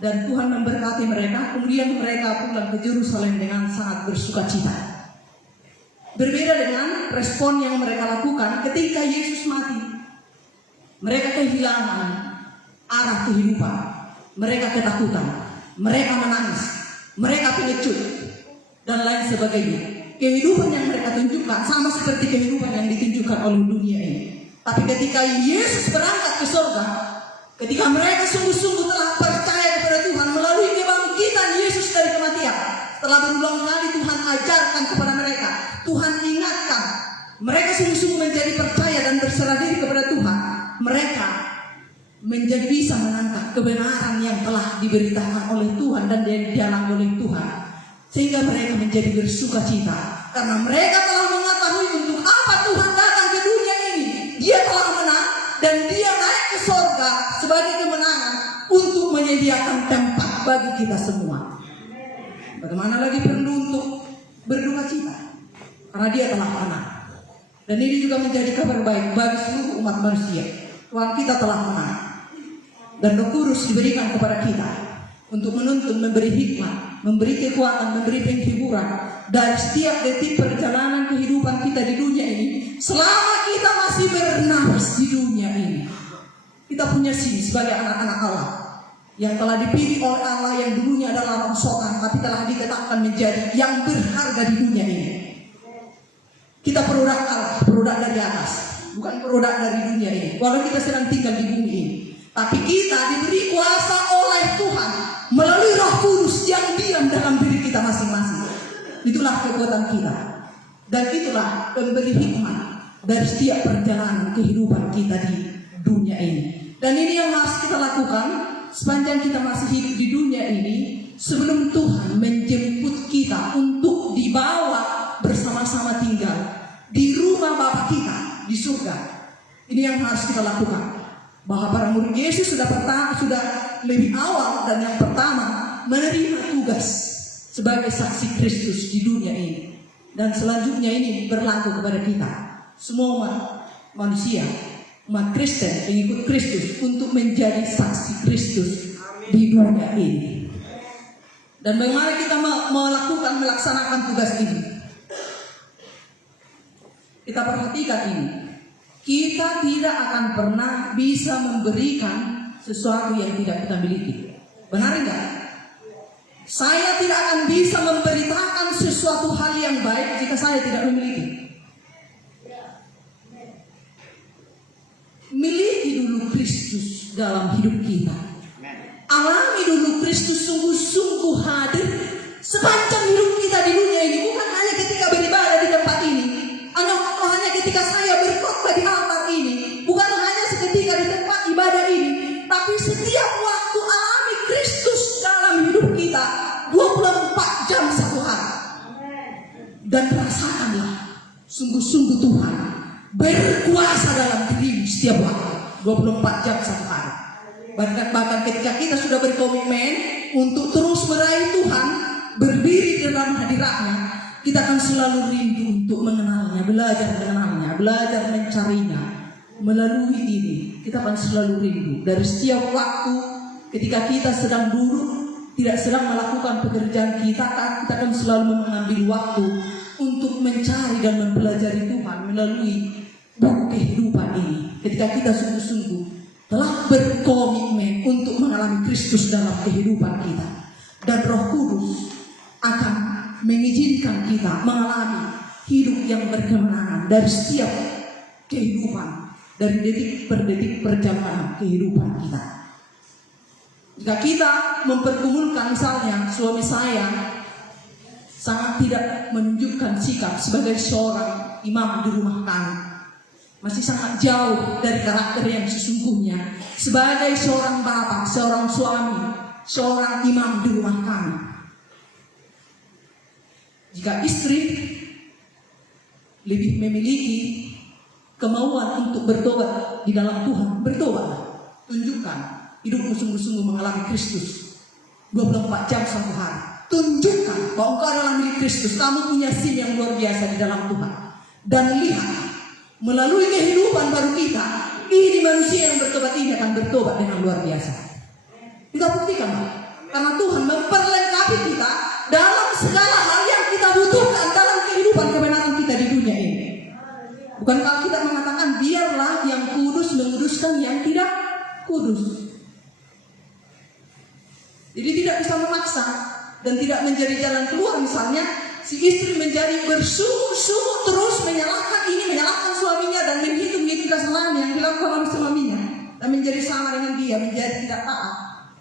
dan Tuhan memberkati mereka, kemudian mereka pulang ke Yerusalem dengan sangat bersukacita. Berbeda dengan respon yang mereka lakukan ketika Yesus mati. Mereka kehilangan arah kehidupan. Mereka ketakutan, mereka menangis, mereka pengecut, dan lain sebagainya. Kehidupan yang mereka tunjukkan sama seperti kehidupan yang ditunjukkan oleh dunia ini. Tapi ketika Yesus berangkat ke surga, ketika mereka sungguh-sungguh telah percaya kepada Tuhan melalui kebangkitan Yesus dari kematian, setelah berulang kali Tuhan ajarkan kepada mereka, Tuhan ingatkan, mereka sungguh-sungguh menjadi percaya dan berserah diri kepada Tuhan. Mereka menjadi bisa menangkap kebenaran yang telah diberitakan oleh Tuhan dan dialami oleh Tuhan, sehingga mereka menjadi bersukacita karena mereka telah mengetahui untuk apa Tuhan datang ke dunia ini. Dia sediakan tempat bagi kita semua. Bagaimana lagi perlu untuk berduka cita? Karena Dia telah menang. Dan ini juga menjadi kabar baik bagi seluruh umat manusia. Tuhan kita telah menang. Dan Roh Kudus diberikan kepada kita untuk menuntun, memberi hikmat, memberi kekuatan, memberi penghiburan dari setiap detik perjalanan kehidupan kita di dunia ini. Selama kita masih bernapas di dunia ini, kita punya sini sebagai anak-anak Allah yang telah dipilih oleh Allah, yang dulunya adalah rongsokan tapi telah ditetapkan menjadi yang berharga di dunia ini. Kita produk Allah, produk dari atas, bukan produk dari dunia ini. Walau kita sedang tinggal di bumi ini, tapi kita diberi kuasa oleh Tuhan melalui Roh Kudus yang diam dalam diri kita masing-masing. Itulah kekuatan kita, dan itulah pemberi hikmat dari setiap perjalanan kehidupan kita di dunia ini. Dan ini yang harus kita lakukan sepanjang kita masih hidup di dunia ini, sebelum Tuhan menjemput kita untuk dibawa bersama-sama tinggal di rumah Bapa kita di surga. Ini yang harus kita lakukan. Bahwa para murid Yesus sudah lebih awal dan yang pertama menerima tugas sebagai saksi Kristus di dunia ini. Dan selanjutnya ini berlaku kepada kita, semua umat manusia, umat Kristen, pengikut Kristus, untuk menjadi saksi Kristus di dunia ini. Dan bagaimana kita melaksanakan tugas ini? Kita perhatikan ini. Kita tidak akan pernah bisa memberikan sesuatu yang tidak kita miliki. Benar enggak? Saya tidak akan bisa memberitakan sesuatu hal yang baik jika saya tidak memiliki. Miliki dulu Kristus dalam hidup kita. Alami dulu Kristus sungguh-sungguh hadir sepanjang hidup kita di dunia ini. Bukan hanya ketika beribadah di tempat ini, atau hanya ketika saya berkhotbah di altar ini, bukan hanya seketika di tempat ibadah ini, tapi setiap waktu alami Kristus dalam hidup kita 24 jam satu hari. Dan rasakanlah sungguh-sungguh Tuhan berkuasa dalam dirimu setiap waktu 24 jam satu hari. Bahkan ketika kita sudah berkomitmen untuk terus meraih Tuhan, berdiri dalam hadiratnya, kita akan selalu rindu untuk mengenalnya, belajar mengenalnya, belajar mencarinya. Melalui ini kita akan selalu rindu. Dari setiap waktu ketika kita sedang duduk, tidak sedang melakukan pekerjaan kita akan selalu mengambil waktu untuk mencari dan mempelajari Tuhan melalui buku kehidupan ini. Ketika kita sungguh-sungguh telah berkomitmen untuk mengalami Kristus dalam kehidupan kita, dan Roh Kudus akan mengizinkan kita mengalami hidup yang berkemenangan dari setiap kehidupan, dari detik per detik perjalanan kehidupan kita. Jika kita mempergumulkan, misalnya suami saya sangat tidak menunjukkan sikap sebagai seorang imam di rumah kami, masih sangat jauh dari karakter yang sesungguhnya sebagai seorang bapak, seorang suami, seorang imam di rumah kami. Jika istri lebih memiliki kemauan untuk bertobat di dalam Tuhan, bertobatlah. Tunjukkan hidupmu sungguh-sungguh mengalami Kristus 24 jam satu hari. Tunjukkan bahwa engkau adalah milik Kristus. Kamu punya SIM yang luar biasa di dalam Tuhan. Dan lihat, melalui kehidupan baru kita, ini manusia yang bertobat ini akan bertobat dengan luar biasa. Kita buktikan, karena Tuhan memperlengkapi kita dalam segala hal yang kita butuhkan dalam kehidupan kebenaran kita di dunia ini. Bukankah kita mengatakan biarlah yang kudus menguduskan yang tidak kudus? Jadi tidak bisa memaksa dan tidak menjadi jalan keluar. Misalnya si istri menjadi bersungguh-sungguh terus menyalahkan ini, menyalahkan suaminya, dan menghitung kesalahan yang dilakukan oleh suaminya, dan menjadi sama dengan dia, menjadi tidak taat.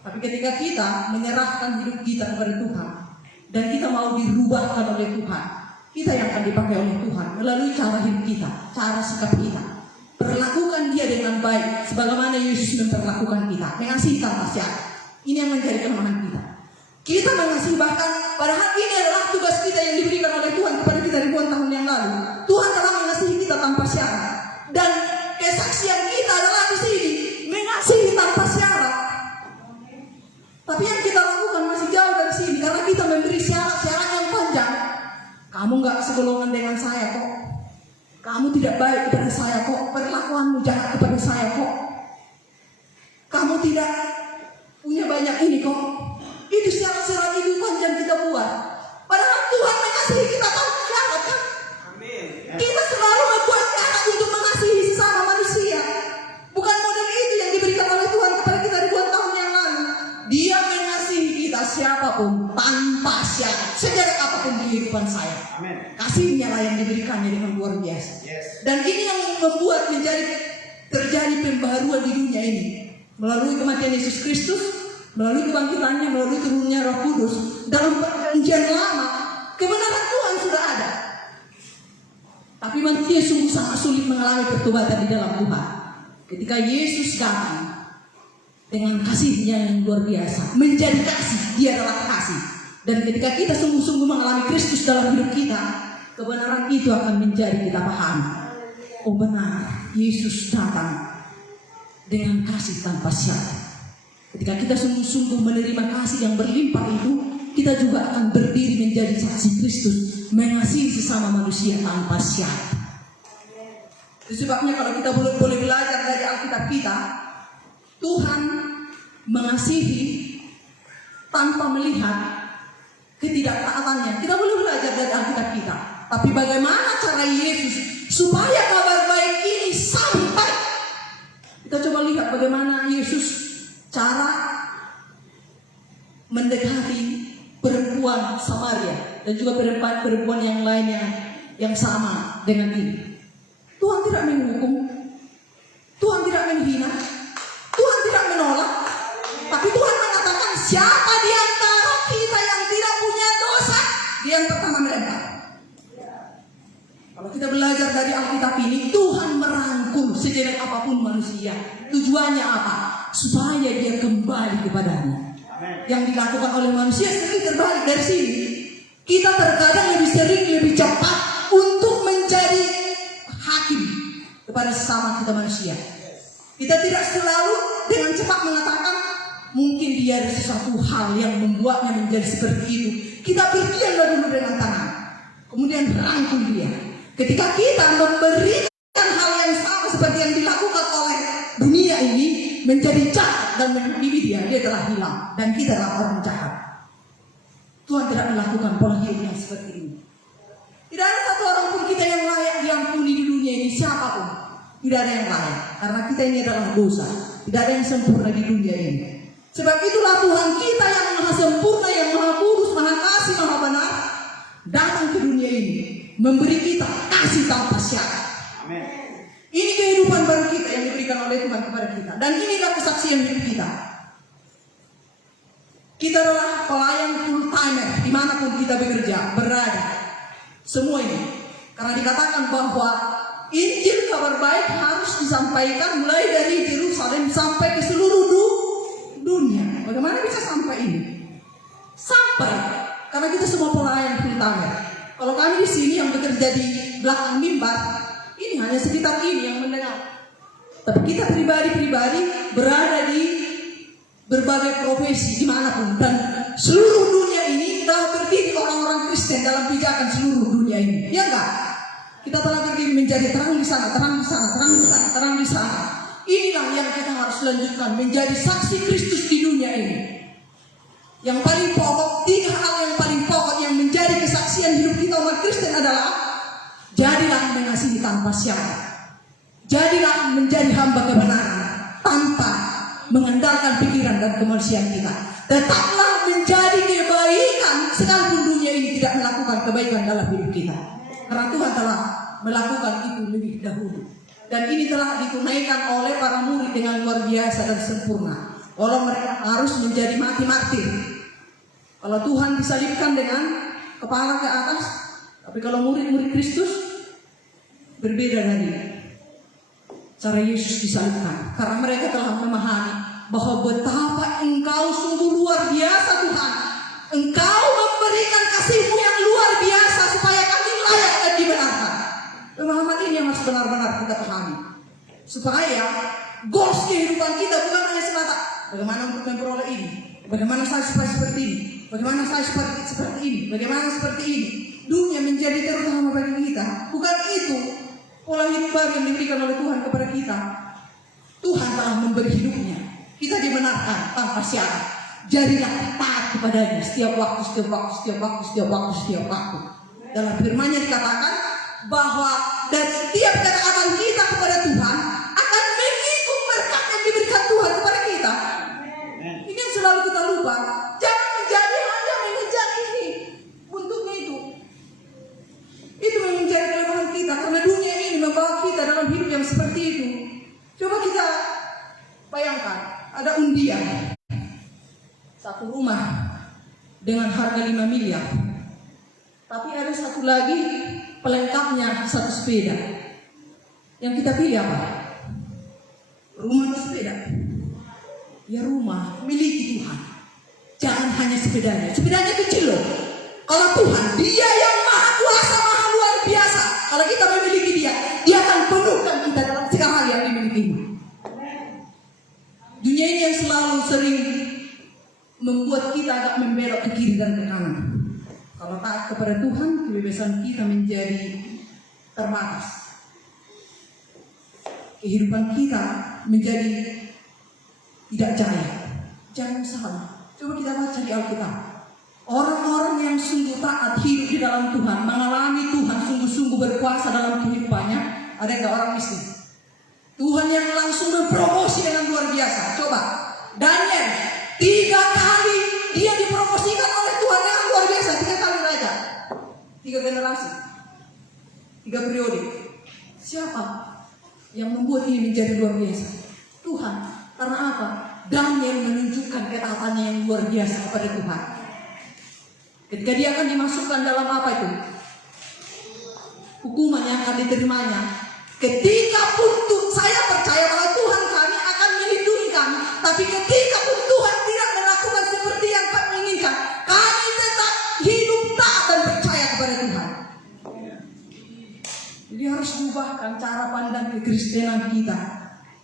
Tapi ketika kita menyerahkan hidup kita kepada Tuhan dan kita mau dirubahkan oleh Tuhan, kita yang akan dipakai oleh Tuhan melalui cara hidup kita, cara sikap kita. Perlakukan dia dengan baik sebagaimana Yesus memperlakukan kita, mengasihi tanpa syarat. Ini yang menjadi kelemahan kita. Kita mengasihi, bahkan padahal ini adalah tugas kita yang diberikan oleh Tuhan kepada kita ribuan tahun yang lalu. Tuhan telah mengasihi kita tanpa syarat, dan kesaksian kita adalah di sini mengasihi tanpa syarat. segolongan dengan saya kok. Kamu tidak baik kepada saya kok. Perlakuanmu jahat kepada saya kok. Kamu tidak punya banyak ini kok. Itu syarat-syarat kehidupan yang kita buat. Padahal Tuhan mengasihi kita tanpa syarat kan? Kita selalu membuat syarat untuk mengasihi sesama manusia. Bukan model itu yang diberikan oleh Tuhan kepada kita ribuan tahun yang lalu. Dia mengasihi kita siapapun tanpa syarat, sejarah apapun di kehidupan saya. Kasihnya lah yang diberikannya dengan luar biasa. Dan ini yang membuat terjadi pembaharuan di dunia ini melalui kematian Yesus Kristus, melalui kebangkitannya, melalui turunnya Roh Kudus. Dalam perjanjian lama kebenaran Tuhan sudah ada, tapi manusia sungguh sangat sulit mengalami pertobatan di dalam Tuhan. Ketika Yesus datang dengan kasihnya yang luar biasa, menjadi kasih, dia adalah kasih. Dan ketika kita sungguh-sungguh mengalami Kristus dalam hidup kita, kebenaran itu akan menjadi kita pahami. Oh benar, Yesus datang dengan kasih tanpa syarat. Ketika kita sungguh-sungguh menerima kasih yang berlimpah itu, kita juga akan berdiri menjadi saksi Kristus, mengasihi sesama manusia tanpa syarat. Itu sebabnya kalau kita boleh belajar dari Alkitab kita, Tuhan mengasihi tanpa melihat ketidaktaatannya. Kita boleh belajar dari Alkitab kita. Tapi bagaimana cara Yesus supaya kabar baik ini sampai? Kita coba lihat bagaimana Yesus cara mendekati perempuan Samaria dan juga perempuan yang lainnya yang sama dengan ini. Tuhan tidak menghukum, Tuhan tidak menghina, Tuhan tidak menolak, tapi Tuhan mengatakan siapa di antara kita yang tidak punya dosa, dia yang pertama melempar. Kalau kita belajar dari Alkitab ini, Tuhan merangkul sejenak apapun manusia. Tujuannya apa? Supaya dia kembali kepadanya. Yang dilakukan oleh manusia sering terbalik dari sini. Kita terkadang lebih sering, lebih cepat untuk menjadi hakim kepada sesama kita manusia. Kita tidak selalu dengan cepat mengatakan mungkin dia ada sesuatu hal yang membuatnya menjadi seperti itu. Kita berdiam dulu dengan tangan, kemudian rangkul dia. Ketika kita memberikan hal yang sama seperti yang dilakukan oleh dunia ini, menjadi jahat dan menghakimi dia telah hilang dan kita adalah orang jahat. Tuhan tidak melakukan pola hidup yang seperti ini. Tidak ada satu orang pun kita yang layak diampuni di dunia ini, siapapun. Tidak ada yang layak, karena kita ini adalah dosa. Tidak ada yang sempurna di dunia ini. Sebab itulah Tuhan kita yang maha sempurna, yang maha kudus, maha kasih, maha benar, datang ke dunia ini, memberi kita kasih tanpa syarat. Amin. Ini kehidupan baru kita yang diberikan oleh Tuhan kepada kita. Dan inilah kesaksian hidup kita. Kita adalah pelayan full timer dimanapun kita bekerja, berada. Semua ini. Karena dikatakan bahwa Injil kabar baik harus disampaikan mulai dari Yerusalem sampai ke seluruh dunia. Bagaimana bisa sampai ini? Sampai. Karena kita semua pelayan full timer. Kalau kami di sini yang bekerja di belakang mimbar, ini hanya sekitar ini yang mendengar. Tapi kita pribadi-pribadi berada di berbagai profesi dimanapun, dan seluruh dunia ini telah berdiri orang-orang Kristen dalam pijakan seluruh dunia ini. Ya enggak? Kita telah berdiri menjadi terang di sana, terang di sana, terang di sana, terang di sana. Inilah yang kita harus lanjutkan, menjadi saksi Kristus di dunia ini. Yang paling pokok, 3 hal yang paling pokok yang menjadi kesaksian hidup kita umat Kristen adalah: jadilah mengasihi tanpa syarat. Jadilah menjadi hamba kebenaran tanpa mengandalkan pikiran dan kemanusiaan kita. Tetaplah menjadi kebaikan sekalipun dunia ini tidak melakukan kebaikan dalam hidup kita. Karena Tuhan telah melakukan itu lebih dahulu. Dan ini telah ditunaikan oleh para murid dengan luar biasa dan sempurna. Walau mereka harus menjadi mati-martir. Kalau Tuhan disalibkan dengan kepala ke atas, tapi kalau murid-murid Kristus berbeda dari cara Yesus disalibkan, karena mereka telah memahami bahwa betapa Engkau sungguh luar biasa Tuhan. Engkau memberikan kasih-Mu yang luar biasa supaya kami layak dan dibenarkan. Pemahaman ini yang harus benar-benar kita pahami, supaya goals kehidupan kita bukan hanya semata bagaimana untuk memperoleh ini, bagaimana saya supaya seperti ini, bagaimana saya seperti ini, bagaimana seperti ini. dunia menjadi terutama bagi kita. Bukan itu pola hidup baru yang diberikan oleh Tuhan kepada kita. Tuhan telah memberi hidupnya. Kita dibenarkan tanpa syarat. Jadilah taat kepadanya setiap waktu, setiap waktu, setiap waktu, setiap waktu, setiap waktu. Dalam firman-Nya dikatakan bahwa dan setiap ketaatan kita kepada Tuhan akan mengikut berkat yang diberikan Tuhan kepada kita. Ini yang selalu kita lupa. Jangan menjadi hanya mengejar ini, bentuknya itu. Itu yang menjadi kelemahan kita karena dunia ini membawa kita dalam hidup yang seperti itu. Coba kita bayangkan, ada undian satu rumah dengan harga 5 miliar. Tapi ada satu lagi pelengkapnya, satu sepeda. Yang kita pilih apa? Rumah atau sepeda? Ya rumah, miliki Tuhan. Jangan hanya sepedanya. Sepedanya kecil loh. Kalau Tuhan, Dia yang maha kuasa, maha luar biasa. Kalau kita memiliki Dia akan penuhkan kita dalam segala hal yang dimilikinya. Dunia ini yang selalu sering membuat kita agak membelok ke kiri dan ke kanan. Kalau taat kepada Tuhan, kebebasan kita menjadi terbatas. Kehidupan kita menjadi tidak jaya. Jangan salah. Coba kita baca di Alkitab. Orang-orang yang sungguh taat hidup di dalam Tuhan, mengalami Tuhan sungguh-sungguh berkuasa dalam kehidupannya, ada yang orang miskin. Tuhan yang langsung berpromosi dengan luar biasa. Coba, Daniel 3 kali dia dipromosikan oleh Tuhan dengan luar biasa. 3 kali raja, 3 generasi, 3 periode. Siapa yang membuat ini menjadi luar biasa? Tuhan. Karena apa? Daniel menunjukkan ketaatannya yang luar biasa kepada Tuhan. Ketika dia akan dimasukkan dalam apa itu? Hukuman yang akan diterimanya. Ketika pun saya percaya bahwa Tuhan kami akan melindungi kami. Tapi ketika pun Tuhan tidak melakukan seperti yang kami inginkan, kami tetap hidup taat dan percaya kepada Tuhan. Jadi harus diubahkan cara pandang kekristenan kita,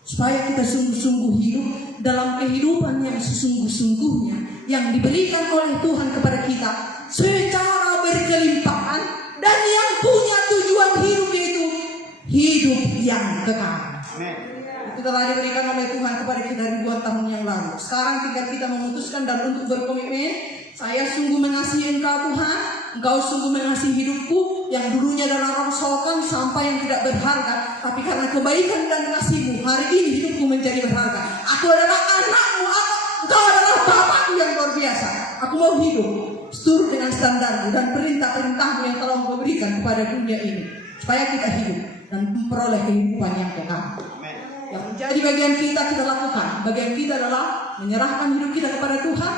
supaya kita sungguh-sungguh hidup dalam kehidupan yang sesungguh-sungguhnya yang diberikan oleh Tuhan kepada kita secara berkelimpahan, dan yang punya tujuan hidup itu hidup yang kekal. Itu telah diberikan oleh Tuhan kepada kita ribuan tahun yang lalu. Sekarang tinggal kita memutuskan dan untuk berkomitmen. Saya sungguh mengasihi Engkau Tuhan. Engkau sungguh mengasihi hidupku yang dulunya adalah rongsokan sampah yang tidak berharga. Tapi karena kebaikan dan kasih-Mu, hari ini hidupku menjadi berharga. Aku adalah anak-Mu, Engkau adalah Bapakku yang luar biasa. Aku mau hidup seturut dengan standar-Mu dan perintah-perintah-Mu yang telah Engkau berikan kepada dunia ini, supaya kita hidup dan memperoleh kehidupan yang kekal. Yang menjadi bagian kita lakukan. Bagian kita adalah menyerahkan hidup kita kepada Tuhan,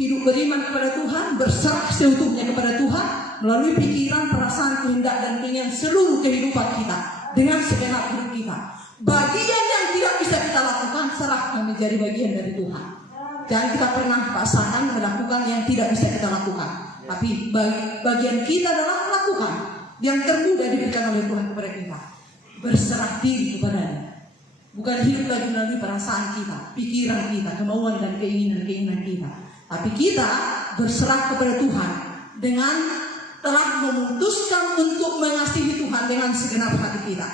hidup beriman kepada Tuhan, berserah seutuhnya kepada Tuhan melalui pikiran, perasaan, kehendak dan keinginan seluruh kehidupan kita dengan segenap hidup kita. Bagian yang tidak bisa kita lakukan, serahkan menjadi bagian dari Tuhan. Jangan kita pernah paksakan melakukan yang tidak bisa kita lakukan. Tapi bagian kita adalah lakukan yang termudah diberikan oleh Tuhan kepada kita. Berserah diri kepadanya. Bukan hidup lagi melalui perasaan kita, pikiran kita, kemauan dan keinginan kita. Tapi kita berserah kepada Tuhan dengan telah memutuskan untuk mengasihi Tuhan dengan segenap hati kita.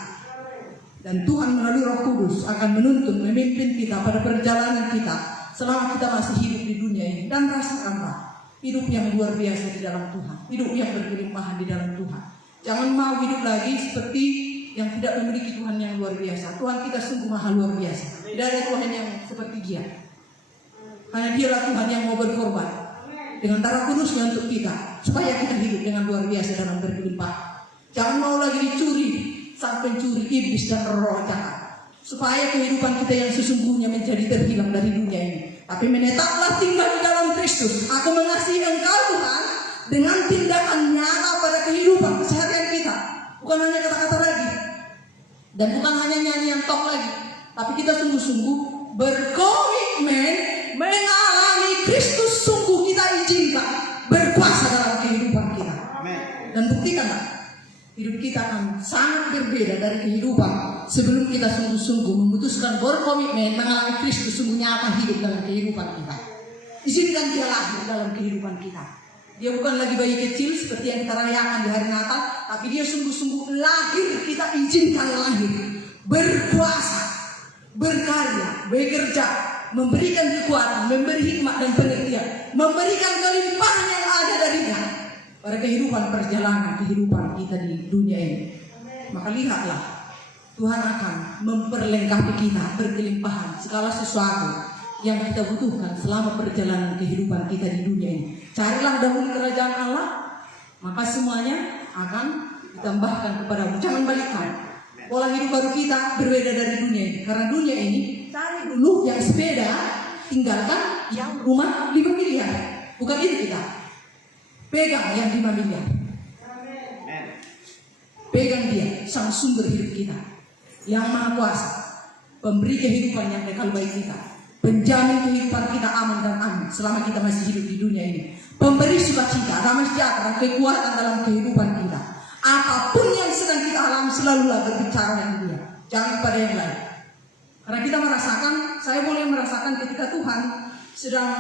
Dan Tuhan melalui Roh Kudus akan menuntun, memimpin kita pada perjalanan kita selama kita masih hidup di dunia ini. Dan rasakanlah hidup yang luar biasa di dalam Tuhan, hidup yang berkelimpahan di dalam Tuhan. Jangan mau hidup lagi seperti yang tidak memiliki Tuhan yang luar biasa. Tuhan kita sungguh maha luar biasa. Tidak ada Tuhan yang seperti Dia. Hanya Dialah Tuhan yang mau berkorban dengan darah kudusnya untuk kita, supaya kita hidup dengan luar biasa dalam berkelimpahan. Jangan mau lagi dicuri sang pencuri, iblis dan roh jahat, supaya kehidupan kita yang sesungguhnya menjadi terhilang dari dunia ini. Tapi menetaplah tinggal di dalam Kristus. Aku mengasihi Engkau Tuhan dengan tindakan nyata pada kehidupan keseharian kita. Bukan hanya kata-kata lagi, dan bukan hanya nyanyian tok lagi, tapi kita sungguh-sungguh berkomitmen mengalami Kristus. Sungguh kita izinkan berkuasa dalam kehidupan kita. Dan buktikanlah hidup kita akan sangat berbeda dari kehidupan sebelum kita sungguh-sungguh memutuskan berkomitmen mengalami Kristus sungguh nyata hidup dalam kehidupan kita. Izinkan Dia lahir dalam kehidupan kita. Dia bukan lagi bayi kecil seperti yang kita rayakan di hari Natal, tapi dia sungguh-sungguh lahir, kita izinkan lahir, berkuasa, berkarya, bekerja, memberikan kekuatan, memberi hikmat dan pengertian, memberikan kelimpahan yang ada darinya pada kehidupan perjalanan kehidupan kita di dunia ini. Maka lihatlah, Tuhan akan memperlengkapi kita berkelimpahan segala sesuatu yang kita butuhkan selama perjalanan kehidupan kita di dunia ini. Carilah dahulu kerajaan Allah, maka semuanya akan ditambahkan kepadamu. Jangan balikkan. Pola hidup baru kita berbeda dari dunia ini. Karena dunia ini, cari dulu yang sepeda, tinggalkan yang rumah 5 miliar. Bukan itu kita. Pegang yang 5 miliar. Pegang dia, sang sumber hidup kita, yang maha kuasa, pemberi kehidupan yang kekal bagi kita, penjamin kehidupan kita aman dan aman selama kita masih hidup di dunia ini, pemberi sukacita, damai sejahtera, kekuatan dalam kehidupan kita. Apapun yang sedang kita alami, selalulah berbicara dengan dia, jangan pada yang lain. Karena kita merasakan, saya boleh merasakan ketika Tuhan sedang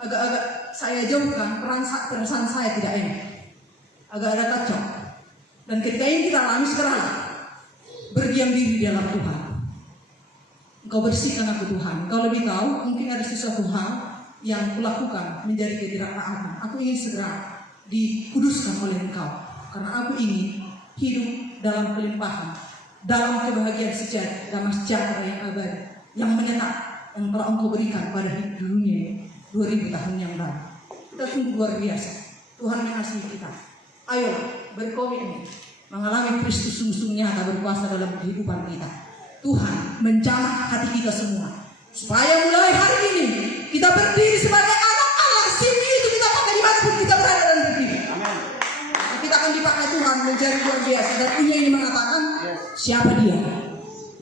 agak-agak saya jauhkan, perasaan saya tidak enak, agak ada kacau. Dan ketika ini kita alami, segeralah berdiam diri dalam Tuhan. Engkau bersihkan aku Tuhan. Engkau lebih tahu, mungkin ada sesuatu hal yang kulakukan menjadi ketidaktaatan. Aku ingin segera dikuduskan oleh Engkau, karena aku ingin hidup dalam kelimpahan, dalam kebahagiaan sejati, damai sejahtera yang abadi, yang menyenang, yang telah Engkau berikan pada hidup dunia ini 2000 tahun yang lalu. Kita sungguh luar biasa. Tuhan mengasihi kita. Ayolah berkomitmen mengalami Kristus sungguh nyata berkuasa dalam kehidupan kita. Tuhan menjamah hati kita semua, supaya mulai hari ini kita berdiri sebagai anak Allah. SIM itu kita pakai dimanapun kita berada dan berdiri. Kita akan dipakai Tuhan menjadi luar biasa. Dan dunia ini mengatakan, siapa dia?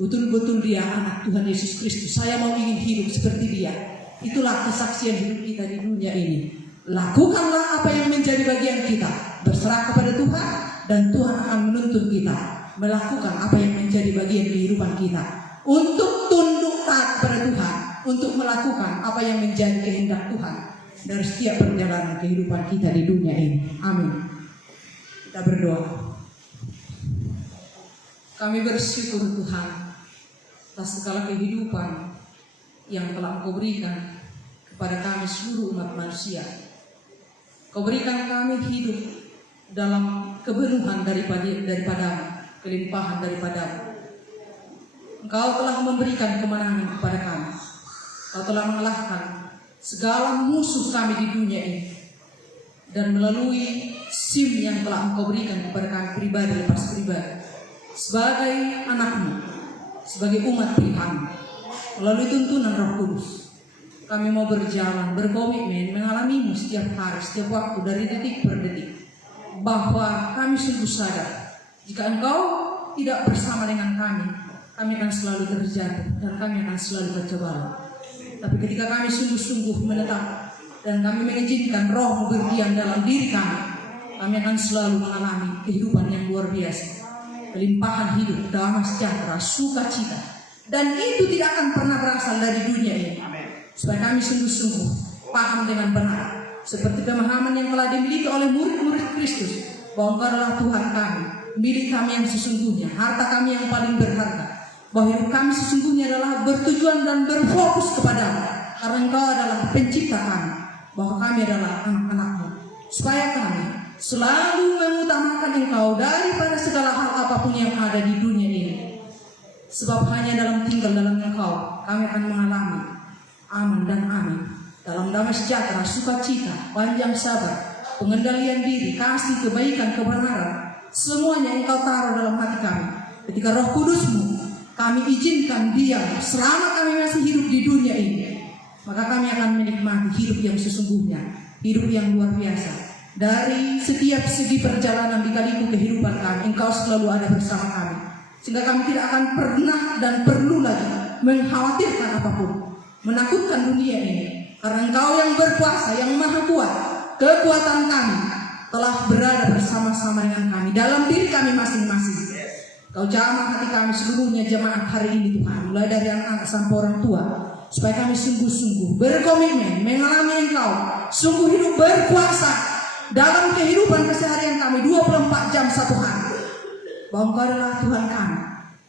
Betul-betul dia anak Tuhan Yesus Kristus. Saya mau ingin hidup seperti dia. Itulah kesaksian hidup kita di dunia ini. Lakukanlah apa yang menjadi bagian kita, berserah kepada Tuhan, dan Tuhan akan menuntun kita melakukan apa yang menjadi bagian kehidupan kita, untuk tunduk taat kepada Tuhan, untuk melakukan apa yang menjadi kehendak Tuhan dari setiap perjalanan kehidupan kita di dunia ini. Amin. Kita berdoa. Kami bersyukur Tuhan atas segala kehidupan yang telah Engkau berikan kepada kami seluruh umat manusia. Kau berikan kami hidup dalam kepenuhan daripada kelimpahan daripada. Engkau telah memberikan kemenangan kepada kami. Engkau telah mengalahkan segala musuh kami di dunia ini. Dan melalui SIM yang telah Engkau berikan kepada kami pribadi lepas pribadi, sebagai anak-Mu, sebagai umat pilihan, melalui tuntunan Roh Kudus, kami mau berjalan, berkomitmen, mengalamimu setiap hari, setiap waktu, dari detik per detik, bahwa kami sungguh sadar, jika Engkau tidak bersama dengan kami akan selalu terjatuh dan kami akan selalu tercobaan. Tapi ketika kami sungguh-sungguh menetap dan kami mengizinkan Roh berdiam dalam diri kami akan selalu mengalami kehidupan yang luar biasa, kelimpahan hidup, damai sejahtera, sukacita, dan itu tidak akan pernah berasal dari dunia ini. Supaya kami sungguh-sungguh paham dengan benar, seperti pemahaman yang telah dimiliki oleh murid-murid Kristus, bahwa Engkau adalah Tuhan kami, milik kami yang sesungguhnya, harta kami yang paling berharga, bahwa hidup kami sesungguhnya adalah bertujuan dan berfokus kepadamu, karena Engkau adalah pencipta kami, bahwa kami adalah anak-anak-Mu, supaya kami selalu mengutamakan Engkau daripada segala hal apapun yang ada di dunia ini. Sebab hanya dalam tinggal dalam Engkau kami akan mengalami aman dan amin, dalam damai sejahtera, sukacita, panjang sabar, pengendalian diri, kasih, kebaikan, kebenaran, semuanya Engkau taruh dalam hati kami. Ketika Roh Kudus-Mu kami izinkan diam selama kami masih hidup di dunia ini, maka kami akan menikmati hidup yang sesungguhnya, hidup yang luar biasa. Dari setiap segi perjalanan di kaliku kehidupan kami, Engkau selalu ada bersama kami, sehingga kami tidak akan pernah dan perlu lagi mengkhawatirkan apapun, menakutkan dunia ini, karena Engkau yang berkuasa, yang maha kuat, kekuatan kami telah berada bersama-sama dengan kami dalam diri kami masing-masing. Kau jamah hati kami seluruhnya jemaat hari ini Tuhan, mulai dari anak-anak sampai orang tua, supaya kami sungguh-sungguh berkomitmen mengalami Engkau, sungguh hidup berkuasa dalam kehidupan keseharian kami 24 jam satu hari, bahwa Engkau adalah Tuhan kami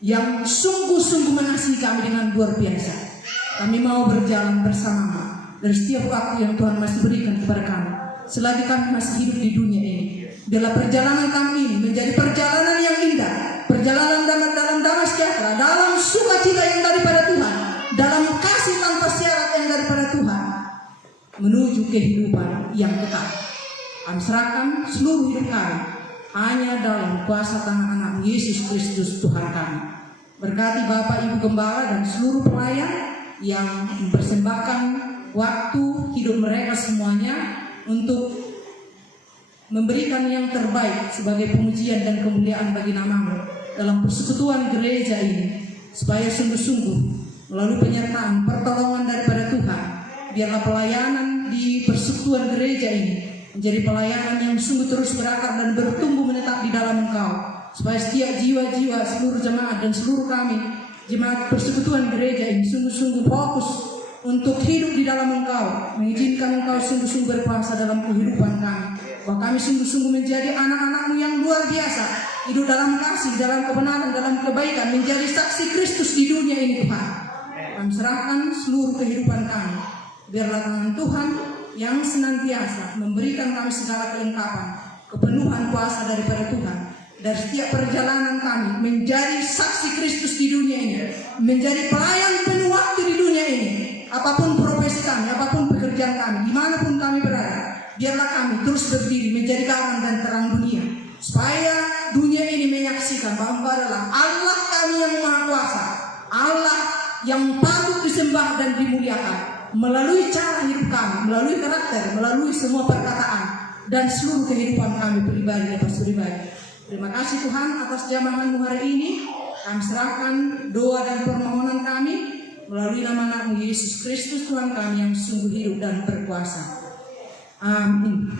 yang sungguh-sungguh mengasihi kami dengan luar biasa. Kami mau berjalan bersama dari setiap waktu yang Tuhan masih berikan kepada kami selagi kami masih hidup di dunia ini. Biarlah perjalanan kami ini menjadi perjalanan yang indah, perjalanan dalam damai sejahtera, dalam sukacita yang daripada Tuhan, dalam kasih tanpa syarat yang daripada Tuhan, menuju kehidupan yang kekal. Kami serahkan seluruh hidup kami hanya dalam kuasa tangan anak Yesus Kristus Tuhan kami. Berkati Bapak Ibu Gembala dan seluruh pelayan yang mempersembahkan waktu hidup mereka semuanya untuk memberikan yang terbaik sebagai pemujian dan kemuliaan bagi nama-Mu dalam persekutuan gereja ini, supaya sungguh-sungguh melalui penyertaan pertolongan daripada Tuhan, biarlah pelayanan di persekutuan gereja ini menjadi pelayanan yang sungguh terus berakar dan bertumbuh menetap di dalam Engkau, supaya setiap jiwa-jiwa seluruh jemaat dan seluruh kami jemaat persekutuan gereja ini sungguh-sungguh fokus untuk hidup di dalam Engkau, mengizinkan Engkau sungguh-sungguh berkuasa dalam kehidupan kami, bahwa kami sungguh-sungguh menjadi anak-anak-Mu yang luar biasa, hidup dalam kasih, dalam kebenaran, dalam kebaikan, menjadi saksi Kristus di dunia ini Tuhan. Kami serahkan seluruh kehidupan kami, biarlah tangan Tuhan yang senantiasa memberikan kami segala kelengkapan, kepenuhan kuasa daripada Tuhan, dari setiap perjalanan kami menjadi saksi Kristus di dunia ini, menjadi pelayan penuh waktu di dunia ini. Apapun profesi kami, apapun pekerjaan kami, dimanapun kami berada, biarlah kami terus berdiri menjadi garang dan terang dunia, supaya dunia ini menyaksikan bahwa Engkau adalah Allah kami yang Maha Kuasa, Allah yang patut disembah dan dimuliakan melalui cara hidup kami, melalui karakter, melalui semua perkataan dan seluruh kehidupan kami pribadi lepas pribadi. Terima kasih Tuhan atas jamahan-Mu hari ini. Kami serahkan doa dan permohonan kami melalui nama-Mu Yesus Kristus Tuhan kami yang sungguh hidup dan berkuasa. Amin.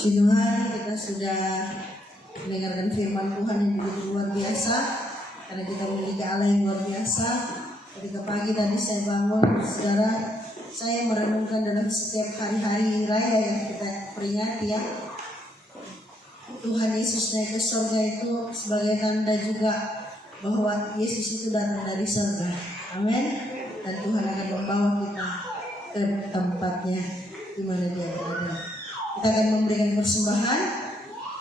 Puji Tuhan, kita sudah mendengarkan firman Tuhan yang begitu luar biasa, karena kita memiliki Allah yang luar biasa. Ketika pagi tadi saya bangun, saudara, saya merenungkan dalam setiap hari-hari raya yang kita peringati ya, Tuhan Yesus naik ke surga itu sebagai tanda juga bahwa Yesus itu datang dari surga. Amin. Dan Tuhan akan membawa kita ke tempatnya di mana Dia berada. Kita akan memberikan persembahan.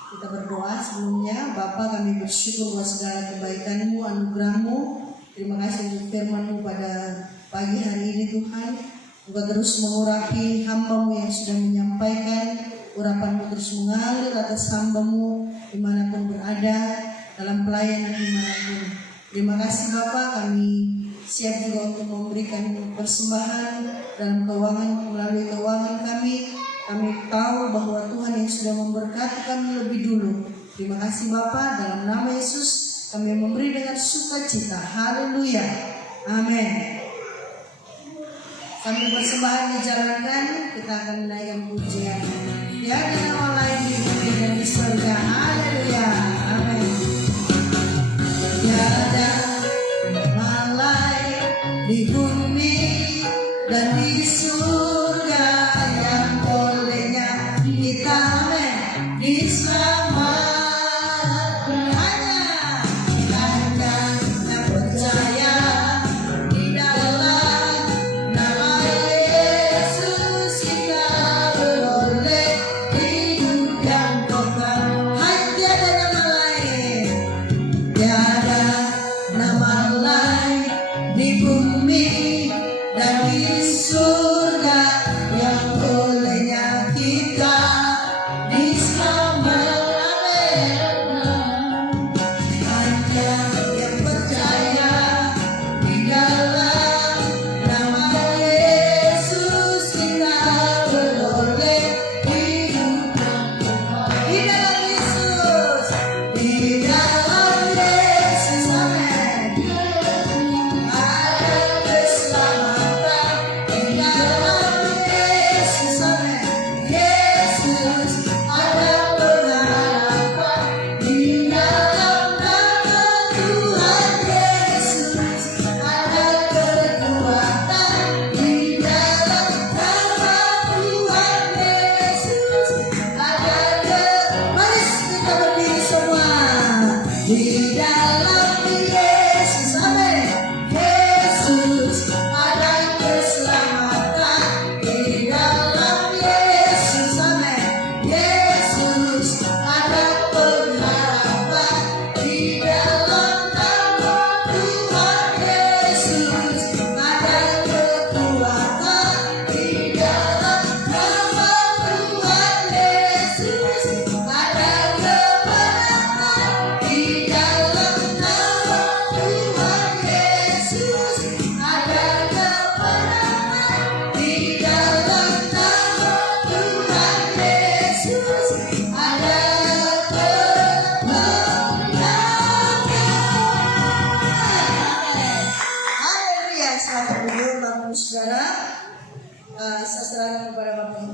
Kita berdoa sebelumnya. Bapa, kami bersyukur buat segala kebaikan-Mu, anugerah-Mu. Terima kasih untuk firman-Mu pada pagi hari ini Tuhan. Engkau terus mengurapi hamba-Mu yang sudah menyampaikan. Urapan-Mu terus mengalir atas hamba-Mu dimanapun berada, dalam pelayanan dimanapun. Terima kasih Bapa, kami siap juga untuk memberikan persembahan dalam keuangan, melalui keuangan kami. Kami tahu bahwa Tuhan yang sudah memberkati kami lebih dulu. Terima kasih Bapa, dalam nama Yesus kami memberi dengan sukacita. Haleluya. Amin. Sambil persembahan dijalankan, kita akan menaikkan pujian. Tiada nama lain di bumi dan di surga. Haleluya. Amin. Tiada nama lain di bumi dan di surga yang olehnya kita diselamatkan. Hanya percaya di dalam nama Yesus kita beroleh hidup yang kekal. Tiada nama lain, tiada nama lain di bumi dan di surga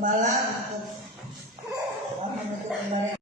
gembala untuk